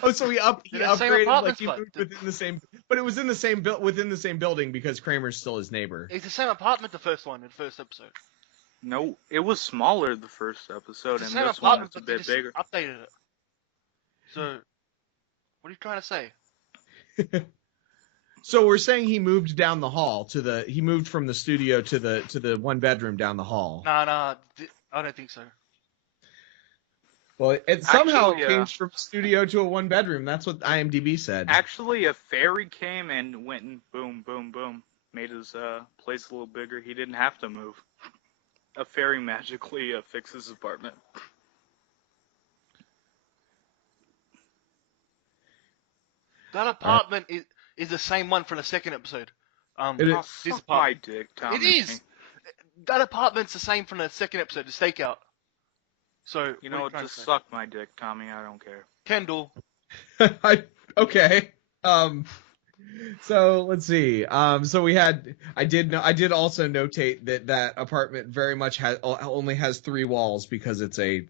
Oh, so he upgraded, like he moved within the same, but it was in the same within the same building because Kramer's still his neighbor. It's the same apartment, the first episode. No, it was smaller the first episode, and this one is a bit bigger. Updated it. So, what are you trying to say? So we're saying he moved down the hall he moved from the studio to the one bedroom down the hall. Nah, I don't think so. Well, it somehow changed from studio to a one bedroom. That's what IMDb said. Actually, a fairy came and went and boom, boom, boom, made his place a little bigger. He didn't have to move. A fairy magically fixed his apartment. That apartment is the same one from the second episode. This apartment. My dick, Tommy. It is. That apartment's the same from the second episode, the stakeout. So you know, just suck my dick, Tommy. I don't care. Kendall. Okay. So let's see. So we had. I did also notate that apartment very much only has 3 walls because it's a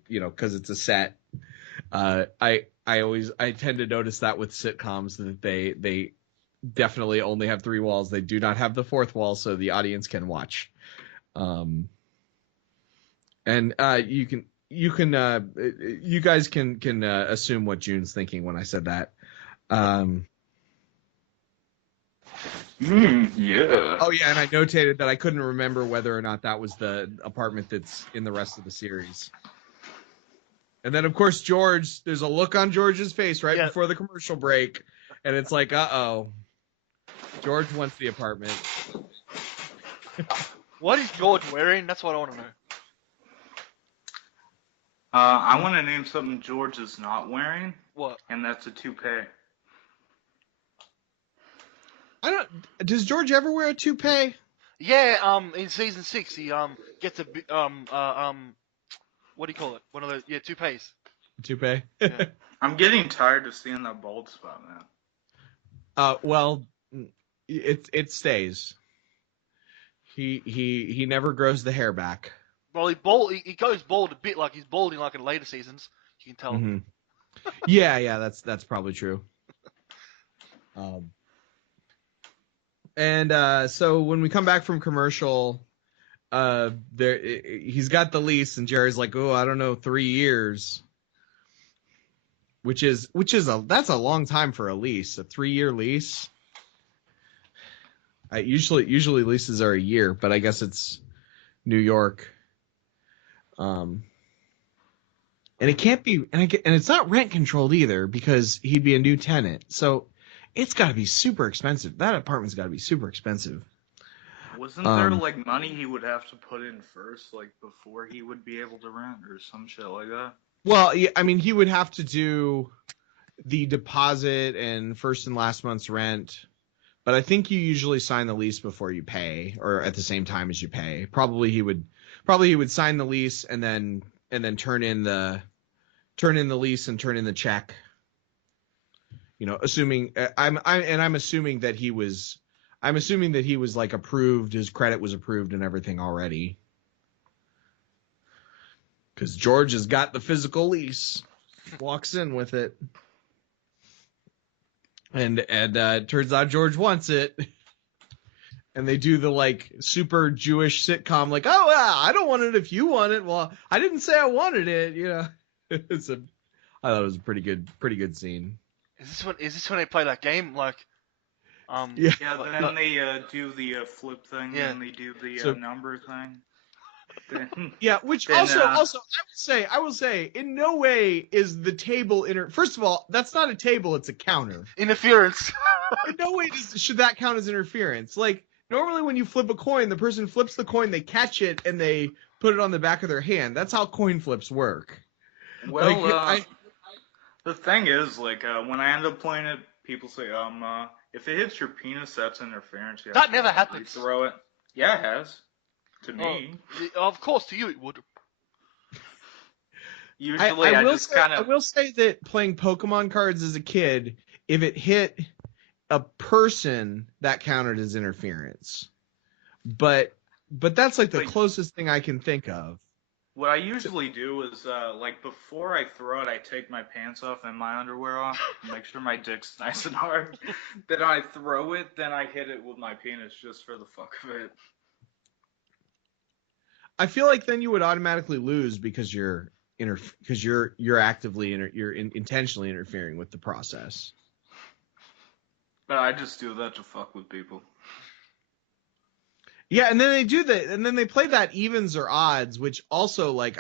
set. I tend to notice that with sitcoms that they definitely only have 3 walls. They do not have the 4th wall, so the audience can watch. And you guys can assume what June's thinking when I said that. Yeah. Oh yeah, and I notated that I couldn't remember whether or not that was the apartment that's in the rest of the series. And then, of course, George, there's a look on George's face right before the commercial break, and it's like, uh-oh. George wants the apartment. What is George wearing? That's what I want to know. I want to name something George is not wearing. What? And that's a toupee. Does George ever wear a toupee? Yeah, in season 6, he gets a what do you call it? One of those, toupees. Toupee. Yeah. I'm getting tired of seeing that bald spot now. Well, it stays. He never grows the hair back. Well, he goes bald a bit, like he's balding like in later seasons. You can tell. Mm-hmm. Yeah, that's probably true. And so when we come back from commercial, he's got the lease, and Jerry's like, "Oh, I don't know, 3 years," which is that's a long time for a lease, a 3-year lease. Usually leases are a year, but I guess it's New York. And it can't be, and it's not rent controlled either because he'd be a new tenant. So it's got to be super expensive. That apartment's got to be super expensive. Wasn't there like money he would have to put in first, like before he would be able to rent or some shit like that? Well, yeah, I mean, he would have to do the deposit and first and last month's rent. But I think you usually sign the lease before you pay, or at the same time as you pay. Probably he would sign the lease and then turn in the lease and turn in the check. You know, I'm assuming that he was like approved, his credit was approved and everything already. Because George has got the physical lease, walks in with it. And it turns out George wants it. And they do the like super Jewish sitcom, like, "Oh, I don't want it if you want it." Well, I didn't say I wanted it, you know. I thought it was a pretty good scene. Is this when they play that game? Like, Yeah. Yeah, like, then they do the flip thing, Yeah. and they do the So- number thing. Then, Yeah, which Then, also I will say in no way is the table First of all, that's not a table, it's a counter. interference. In no way should that count as interference. Like normally when you flip a coin, the person flips the coin, they catch it and they put it on the back of their hand. That's how coin flips work. well, Like, the thing is, like, when I end up playing it, people say, if it hits your penis, that's interference. You have That to never happens. Throw it. Yeah, it has. To Oh, me. of course, to you it would. Usually, I just kind I of. will say that playing Pokemon cards as a kid, if it hit a person, that counted as interference. But that's like the But- closest thing I can think of. What I usually do is, like, before I throw it, I take my pants off and my underwear off, make sure my dick's nice and hard. Then I throw it, then I hit it with my penis just for the fuck of it. I feel like then you would automatically lose because you're actively intentionally interfering with the process. But I just do that to fuck with people. Yeah, and then they do that, and then they play that evens or odds, which also like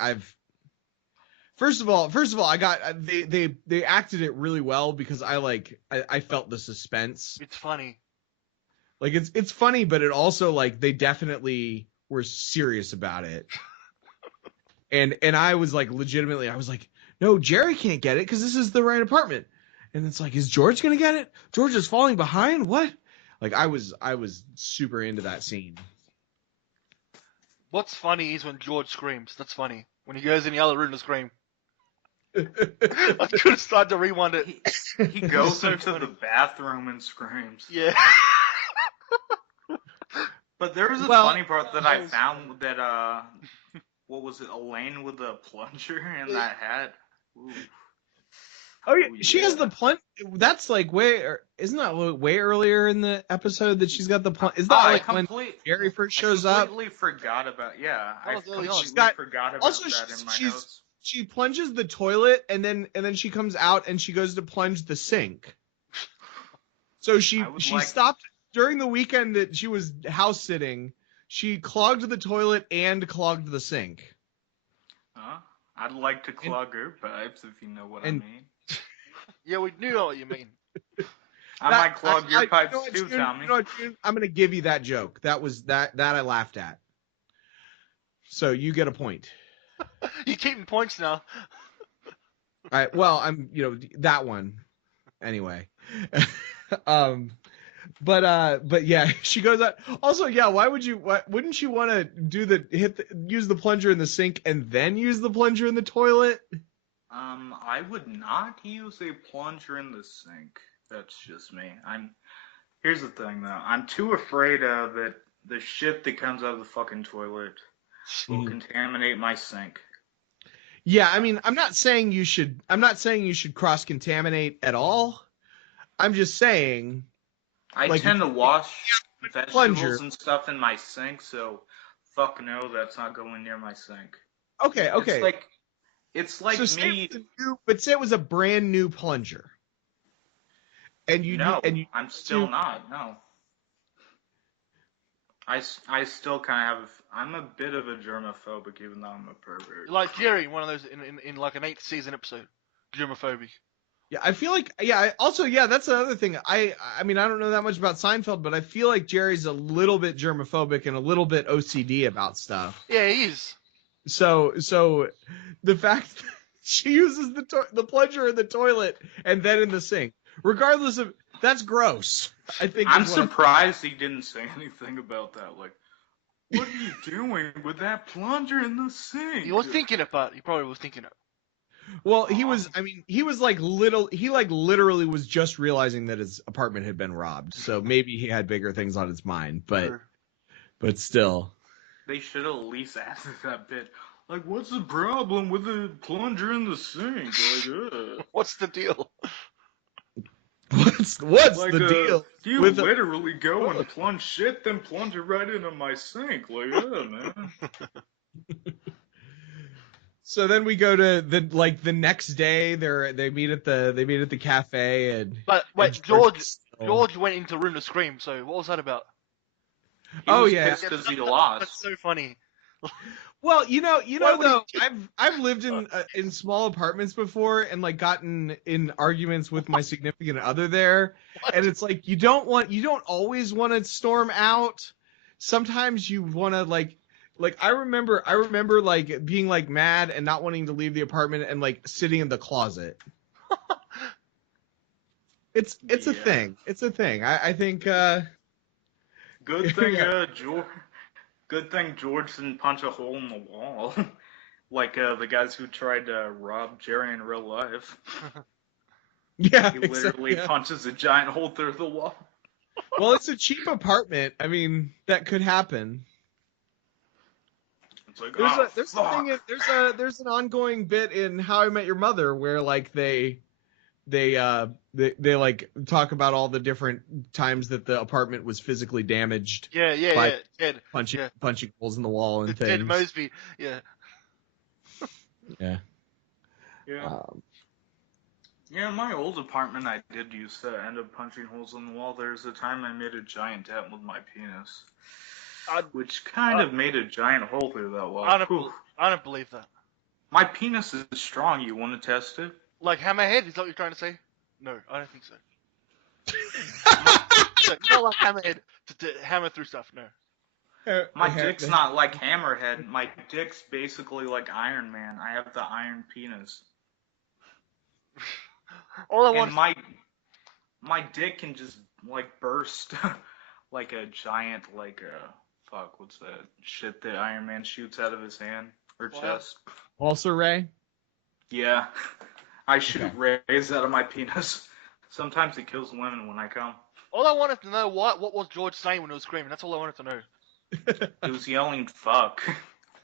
First of all, I got they acted it really well because I felt the suspense. It's funny. Like it's funny, but it also like they definitely were serious about it. And I was like legitimately, I was like, no, Jerry can't get it because this is the right apartment. And it's like, is George gonna get it? George is falling behind. What? Like I was super into that scene. What's funny is when George screams. That's funny. When he goes in the other room to scream. I could have started to rewind it. He goes So into funny. the bathroom and screams. Yeah. But there was a Well, funny part that I found that what was it, Elaine with the plunger and that hat? Ooh. Oh yeah, Oh, she has yeah. the plunge. That's like isn't that way earlier in the episode that she's got the plunge? Is that like when Jerry first shows I up? completely forgot about. Yeah, I That was early on. completely She's got- forgot about also, that in my notes. she plunges the toilet and then she comes out and she goes to plunge the sink. So she I would stopped during the weekend that she was house sitting. She clogged the toilet and clogged the sink. I'd like to clog her pipes if you know what I and- mean. Yeah, we knew what you mean. I might clog your pipes you know what, too, June, Tommy. You know what, June? I'm gonna give you that joke. That was that I laughed at. So you get a point. You're keeping points now. All right. Well, I'm that one. Anyway. But yeah, she goes out. Also, yeah, wouldn't you want to use the plunger in the sink and then use the plunger in the toilet? I would not use a plunger in the sink. That's just me. Here's the thing though. I'm too afraid that the shit that comes out of the fucking toilet will contaminate my sink. Yeah, I mean, I'm not saying you should cross contaminate at all. I'm just saying I like, tend to wash vegetables plunger. and stuff in my sink, so fuck no, that's not going near my sink. Okay. It's like So me. say it was a brand new plunger. And I'm still not. No. I still kind of I'm a bit of a germophobic, even though I'm a pervert. Like Jerry, one of those in like an 8th season episode. Germophobic. Yeah, I feel like that's another thing. I mean, I don't know that much about Seinfeld, but I feel like Jerry's a little bit germophobic and a little bit OCD about stuff. Yeah, he is. So the fact that she uses the plunger in the toilet and then in the sink, regardless of that's gross. I think I'm surprised he didn't say anything about that. Like, what are you doing with that plunger in the sink? He was thinking about it. He probably was thinking it. Well, he was literally was just realizing that his apartment had been robbed. So maybe he had bigger things on his mind, but still. They should have at least asked that bit. Like, what's the problem with the plunger in the sink? Like, What's the deal? What's like, the deal? Do you with literally go and plunge shit, then plunge it right into my sink? Like, man. So then we go to the next day. They meet at the cafe and. But wait, and George went into the room to scream. So what was that about? He Oh, was yeah. pissed because he That's lost. so funny. Well, Why would he- though, I've lived in small apartments before and like gotten in arguments with my significant other there, What? and it's like you don't always want to storm out. Sometimes you want to like I remember like being like mad and not wanting to leave the apartment and like sitting in the closet. It's a Yeah. thing. It's a thing. I think. Good thing, Yeah. Good thing George didn't punch a hole in the wall, like the guys who tried to rob Jerry in real life. Yeah. He literally yeah. punches a giant hole through the wall. Well, it's a cheap apartment. I mean, that could happen. It's like, There's fuck. there's an ongoing bit in How I Met Your Mother where like they like talk about all the different times that the apartment was physically damaged by Ted. punching holes in the wall and Ted things. Mosby. Yeah. Yeah. Yeah. Yeah, in my old apartment, I did used to end up punching holes in the wall. There's a time I made a giant dent with my penis, which kind of made a giant hole through that wall. I don't believe that. My penis is strong. You want to test it? Like Hammerhead? Is that what you're trying to say? No, I don't think so. So, not like Hammerhead to hammer through stuff. No. My dick's not like Hammerhead. My dick's basically like Iron Man. I have the iron penis. All I want. And my dick can just like burst like a giant fuck, what's that shit that Iron Man shoots out of his hand or chest? Also, Ray. Yeah, I shoot rays out of my penis. Sometimes it kills women when I come. All I wanted to know what was George saying when he was screaming. That's all I wanted to know. He was yelling "fuck."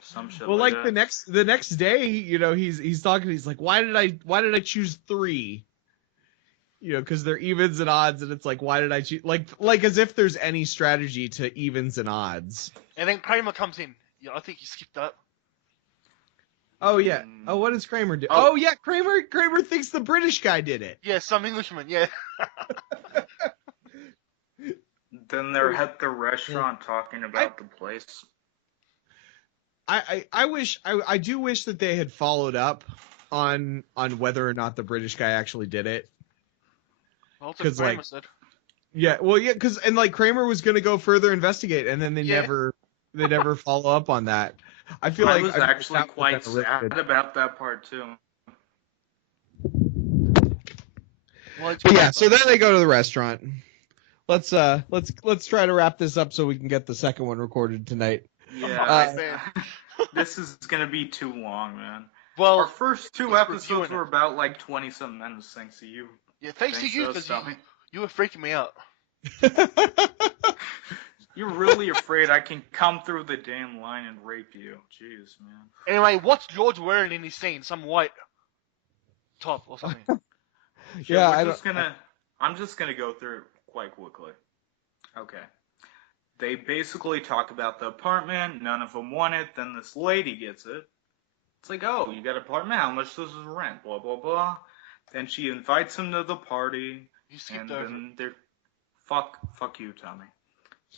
Some shit. Well, like like that. the next day, he's talking. He's like, why did I choose 3? Because they're evens and odds, and it's like, why did I choose? Like as if there's any strategy to evens and odds. And then Kramer comes in. Yeah, I think he skipped that. Oh yeah. Oh, what does Kramer do? Oh. Oh yeah, Kramer thinks the British guy did it. Yeah, some Englishman. Yeah. Then they're at the restaurant talking about the place. I do wish that they had followed up on whether or not the British guy actually did it. Well, that's what 'Cause, Kramer like, said. Yeah, well, yeah, because Kramer was going to go further investigate, and then they never follow up on that. I feel I like was actually quite sad about that part too. Well, it's But yeah, so then they go to the restaurant. Let's try to wrap this up so we can get the second one recorded tonight. Yeah, this is gonna be too long, man. Well, our first 2 episodes were about like 20-something minutes, thanks to you. Yeah, thanks to you, because you were freaking me out. You're really afraid I can come through the damn line and rape you. Jeez, man. Anyway, what's George wearing in his scene? Some white top or something. Yeah, I'm just gonna go through it quite quickly. Okay. They basically talk about the apartment. None of them want it. Then this lady gets it. It's like, oh, you got an apartment? How much does it rent? Blah, blah, blah. Then she invites him to the party. You skipped and over. Then they're... Fuck you, Tommy.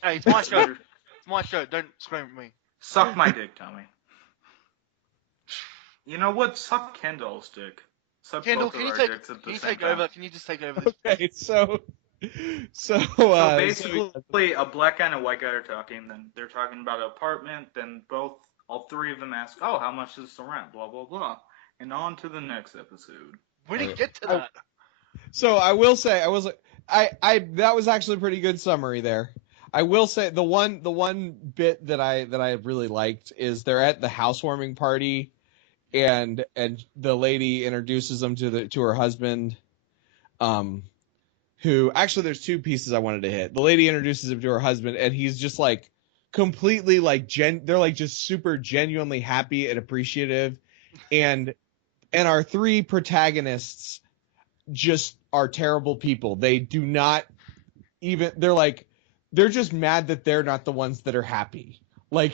Hey, it's my show. It's my show. Don't scream at me. Suck my dick, Tommy. You know what? Suck Kendall's dick. Suck Kendall, both can of you our take dicks at the can you same take time. over? Can you just take over this? Okay, so basically, a black guy and a white guy are talking. Then they're talking about an apartment. Then all 3 of them ask, "Oh, how much is the rent?" Blah blah blah. And on to the next episode. We didn't get to that. So I will say I that was actually a pretty good summary there. I will say the one bit that I really liked is they're at the housewarming party, and the lady introduces them to her husband, who actually there's 2 pieces I wanted to hit. The lady introduces him to her husband, and he's just like completely like they're like just super genuinely happy and appreciative, and our 3 protagonists just are terrible people. They do not even they're just mad that they're not the ones that are happy. Like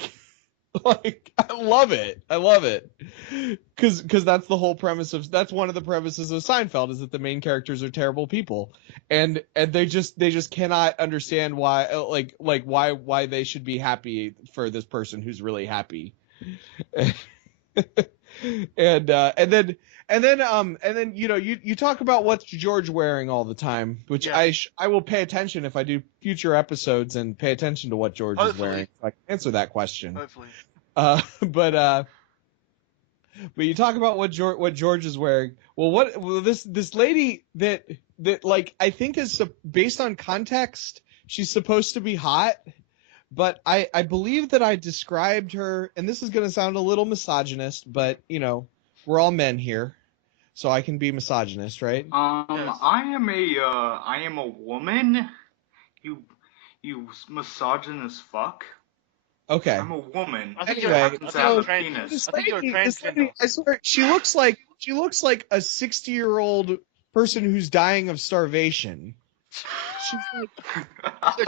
Like, I love it. I love it. Cause that's the whole premise that's one of the premises of Seinfeld, is that the main characters are terrible people. And they just cannot understand why, why they should be happy for this person who's really happy. And then you talk about what's George wearing all the time, which Yes. I will pay attention if I do future episodes and pay attention to what George is wearing. So I can answer that question. Hopefully. But you talk about what George is wearing. Well, this lady that like I think is based on context, she's supposed to be hot. But I believe that I described her, and this is going to sound a little misogynist, but, we're all men here, so I can be misogynist, right? Yes. I am a woman. You misogynist fuck. Okay. I'm a woman. I think Anyway, you're a trans. This I think you're a lady, transgender. I swear, she looks like a 60-year-old person who's dying of starvation. She's like,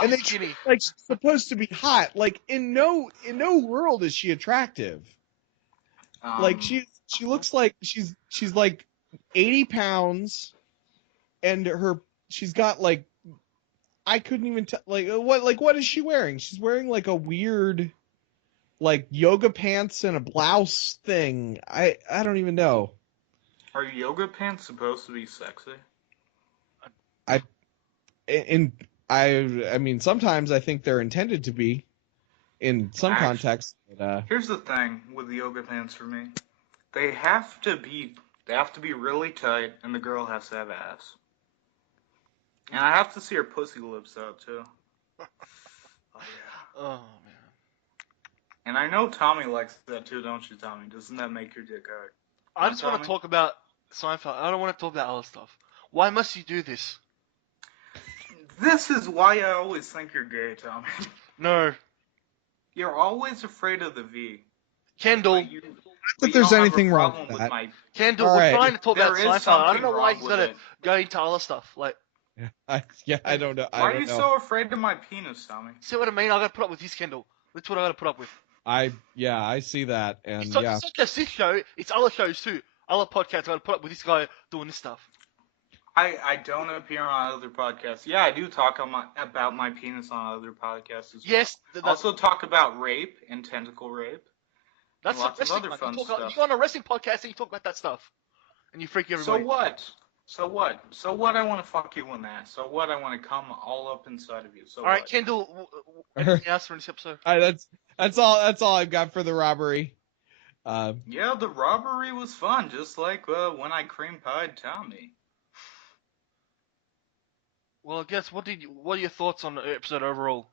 and then Skinny. she's supposed to be hot. Like in no world is she attractive. Like she looks like she's like 80 pounds, and she's got like, I couldn't even tell, what is she wearing? She's wearing like a weird like yoga pants and a blouse thing. I don't even know. Are yoga pants supposed to be sexy? I mean, sometimes I think they're intended to be in some context. But, here's the thing with yoga pants for me. They have to be really tight, and the girl has to have ass. And I have to see her pussy lips out too. Oh yeah. Oh man. And I know Tommy likes that too, don't you, Tommy? Doesn't that make your dick hard? I just want to talk about Seinfeld. I don't want to talk about other stuff. Why must you do this? This is why I always think you're gay, Tommy. No. You're always afraid of the V. Kendall. But not that there's anything wrong with that. Kendall, All we're right. trying to talk about There is Seinfeld. I don't know something why wrong he's with gonna it. go into other stuff. Like, I don't know. Why are you so afraid of my penis, Tommy? see what I mean? I gotta put up with his Kendall. That's what I gotta put up with. I see that, and It's not just this show, it's other shows too. Other podcasts, I gotta put up with this guy doing this stuff. I don't appear on other podcasts. Yeah, I do talk about my penis on other podcasts as well. Yes. Also talk about rape and tentacle rape. That's lots of wrestling. other You fun talk, stuff. you go on a wrestling podcast and you talk about that stuff. And you freak everybody. So what? So what? I want to fuck you in that. So what? I want to come all up inside of you. So Alright, what? Kendall, anything else for this episode? All right, that's all I've got for the robbery. Yeah, the robbery was fun, just like when I cream pied Tommy. Well, I guess what are your thoughts on the episode overall?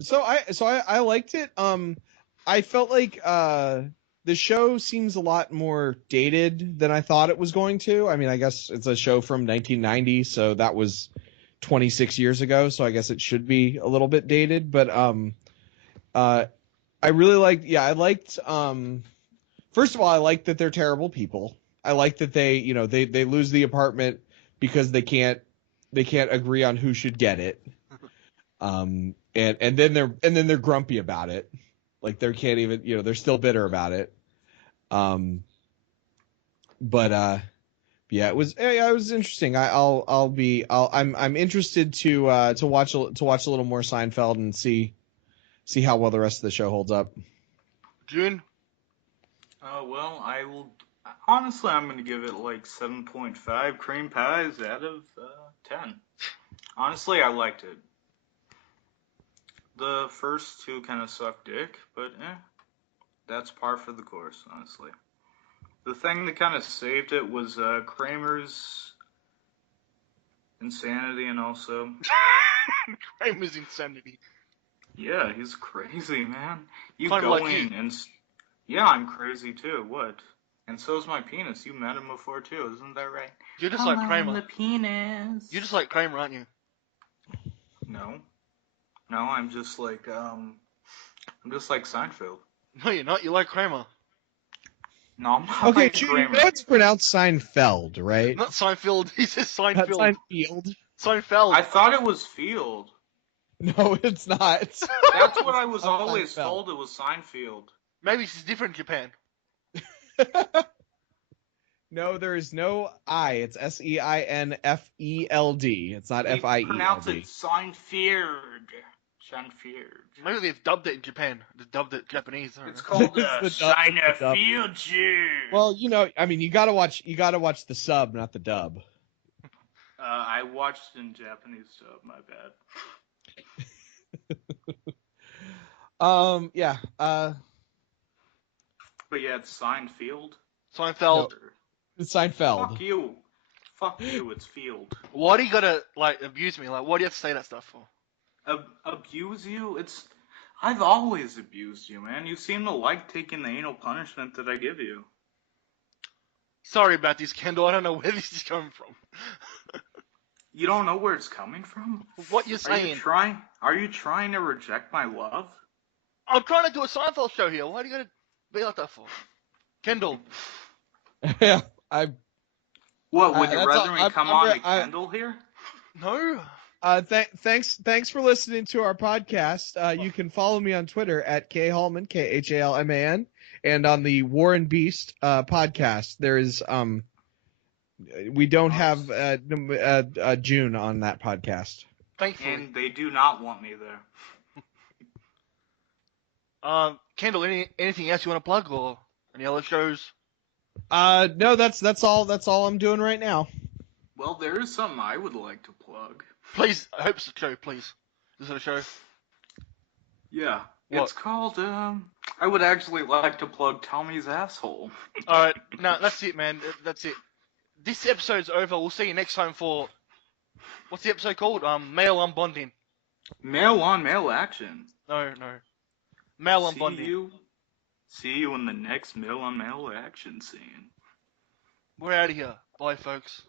So I liked it. I felt like the show seems a lot more dated than I thought it was going to. I mean, I guess it's a show from 1990, so that was 26 years ago, so I guess it should be a little bit dated, but I really liked first of all, I like that they're terrible people. I like that they lose the apartment because they can't agree on who should get it. And then they're grumpy about it. Like they can't even, they're still bitter about it. Yeah, it was interesting. I'm interested to watch a little more Seinfeld and see how well the rest of the show holds up. June? Well, I will. Honestly, I'm going to give it like 7.5 cream pies out of 10. Honestly, I liked it. The first two kind of sucked dick, but that's par for the course, honestly. The thing that kind of saved it was Kramer's insanity, and also Kramer's insanity. Yeah, he's crazy, man. You Kind of go like in you. and yeah, I'm crazy too. What? And so's my penis. You met him before too, isn't that right? You're just like Hello, Kramer. the penis. You're just like Kramer, aren't you? No, I'm just like Seinfeld. No, you're not. You're like Kramer. No, I'm not Okay, like Jude, Kramer. it's pronounced Seinfeld, right? Not Seinfeld. He says Not Seinfeld. Seinfeld. Seinfeld. I thought it was Field. No, it's not. That's what I was Not always Seinfeld. told. It was Seinfeld. Maybe it's different in Japan. No, there is no I. It's Seinfeld. It's not They Field. pronounce it Seinfeld. Seinfeld. Maybe they've dubbed it in Japan. They dubbed it Japanese. I don't It's know. called It's the dub, it's the dub. Seinfeld. Well, I mean, you gotta watch the sub, not the dub. I watched in Japanese sub. My bad. Yeah. But yeah, it's Seinfeld. Seinfeld. It's Seinfeld. Fuck you. Fuck you. It's Field. Why do you gotta abuse me? Why do you have to say that stuff for? Abuse you? I've always abused you, man. You seem to like taking the anal punishment that I give you. Sorry about this, Kendall. I don't know where this is coming from. You don't know where it's coming from? What you're saying? Are you trying to reject my love? I'm trying to do a Seinfeld show here. Why do you gotta be like that for? Kendall. Yeah, What, would you that's rather all- me come on to Kendall here? No. Thanks for listening to our podcast. You can follow me on Twitter at khallman, KHALMAN, and on the War and Beast podcast. There is we don't have June on that podcast. Thankfully. And they do not want me there. Kendall, anything else you want to plug or any other shows? No, that's all I'm doing right now. Well, there is something I would like to plug. Please, I hope it's a show, please. Is it a show? Yeah. What? It's called, I would actually like to plug Tommy's Asshole. Alright, no, that's it, man. That's it. This episode's over. We'll see you next time for... What's the episode called? Male unbonding. Male on male action. No. Male unbonding. See you in the next male on male action scene. We're out of here. Bye, folks.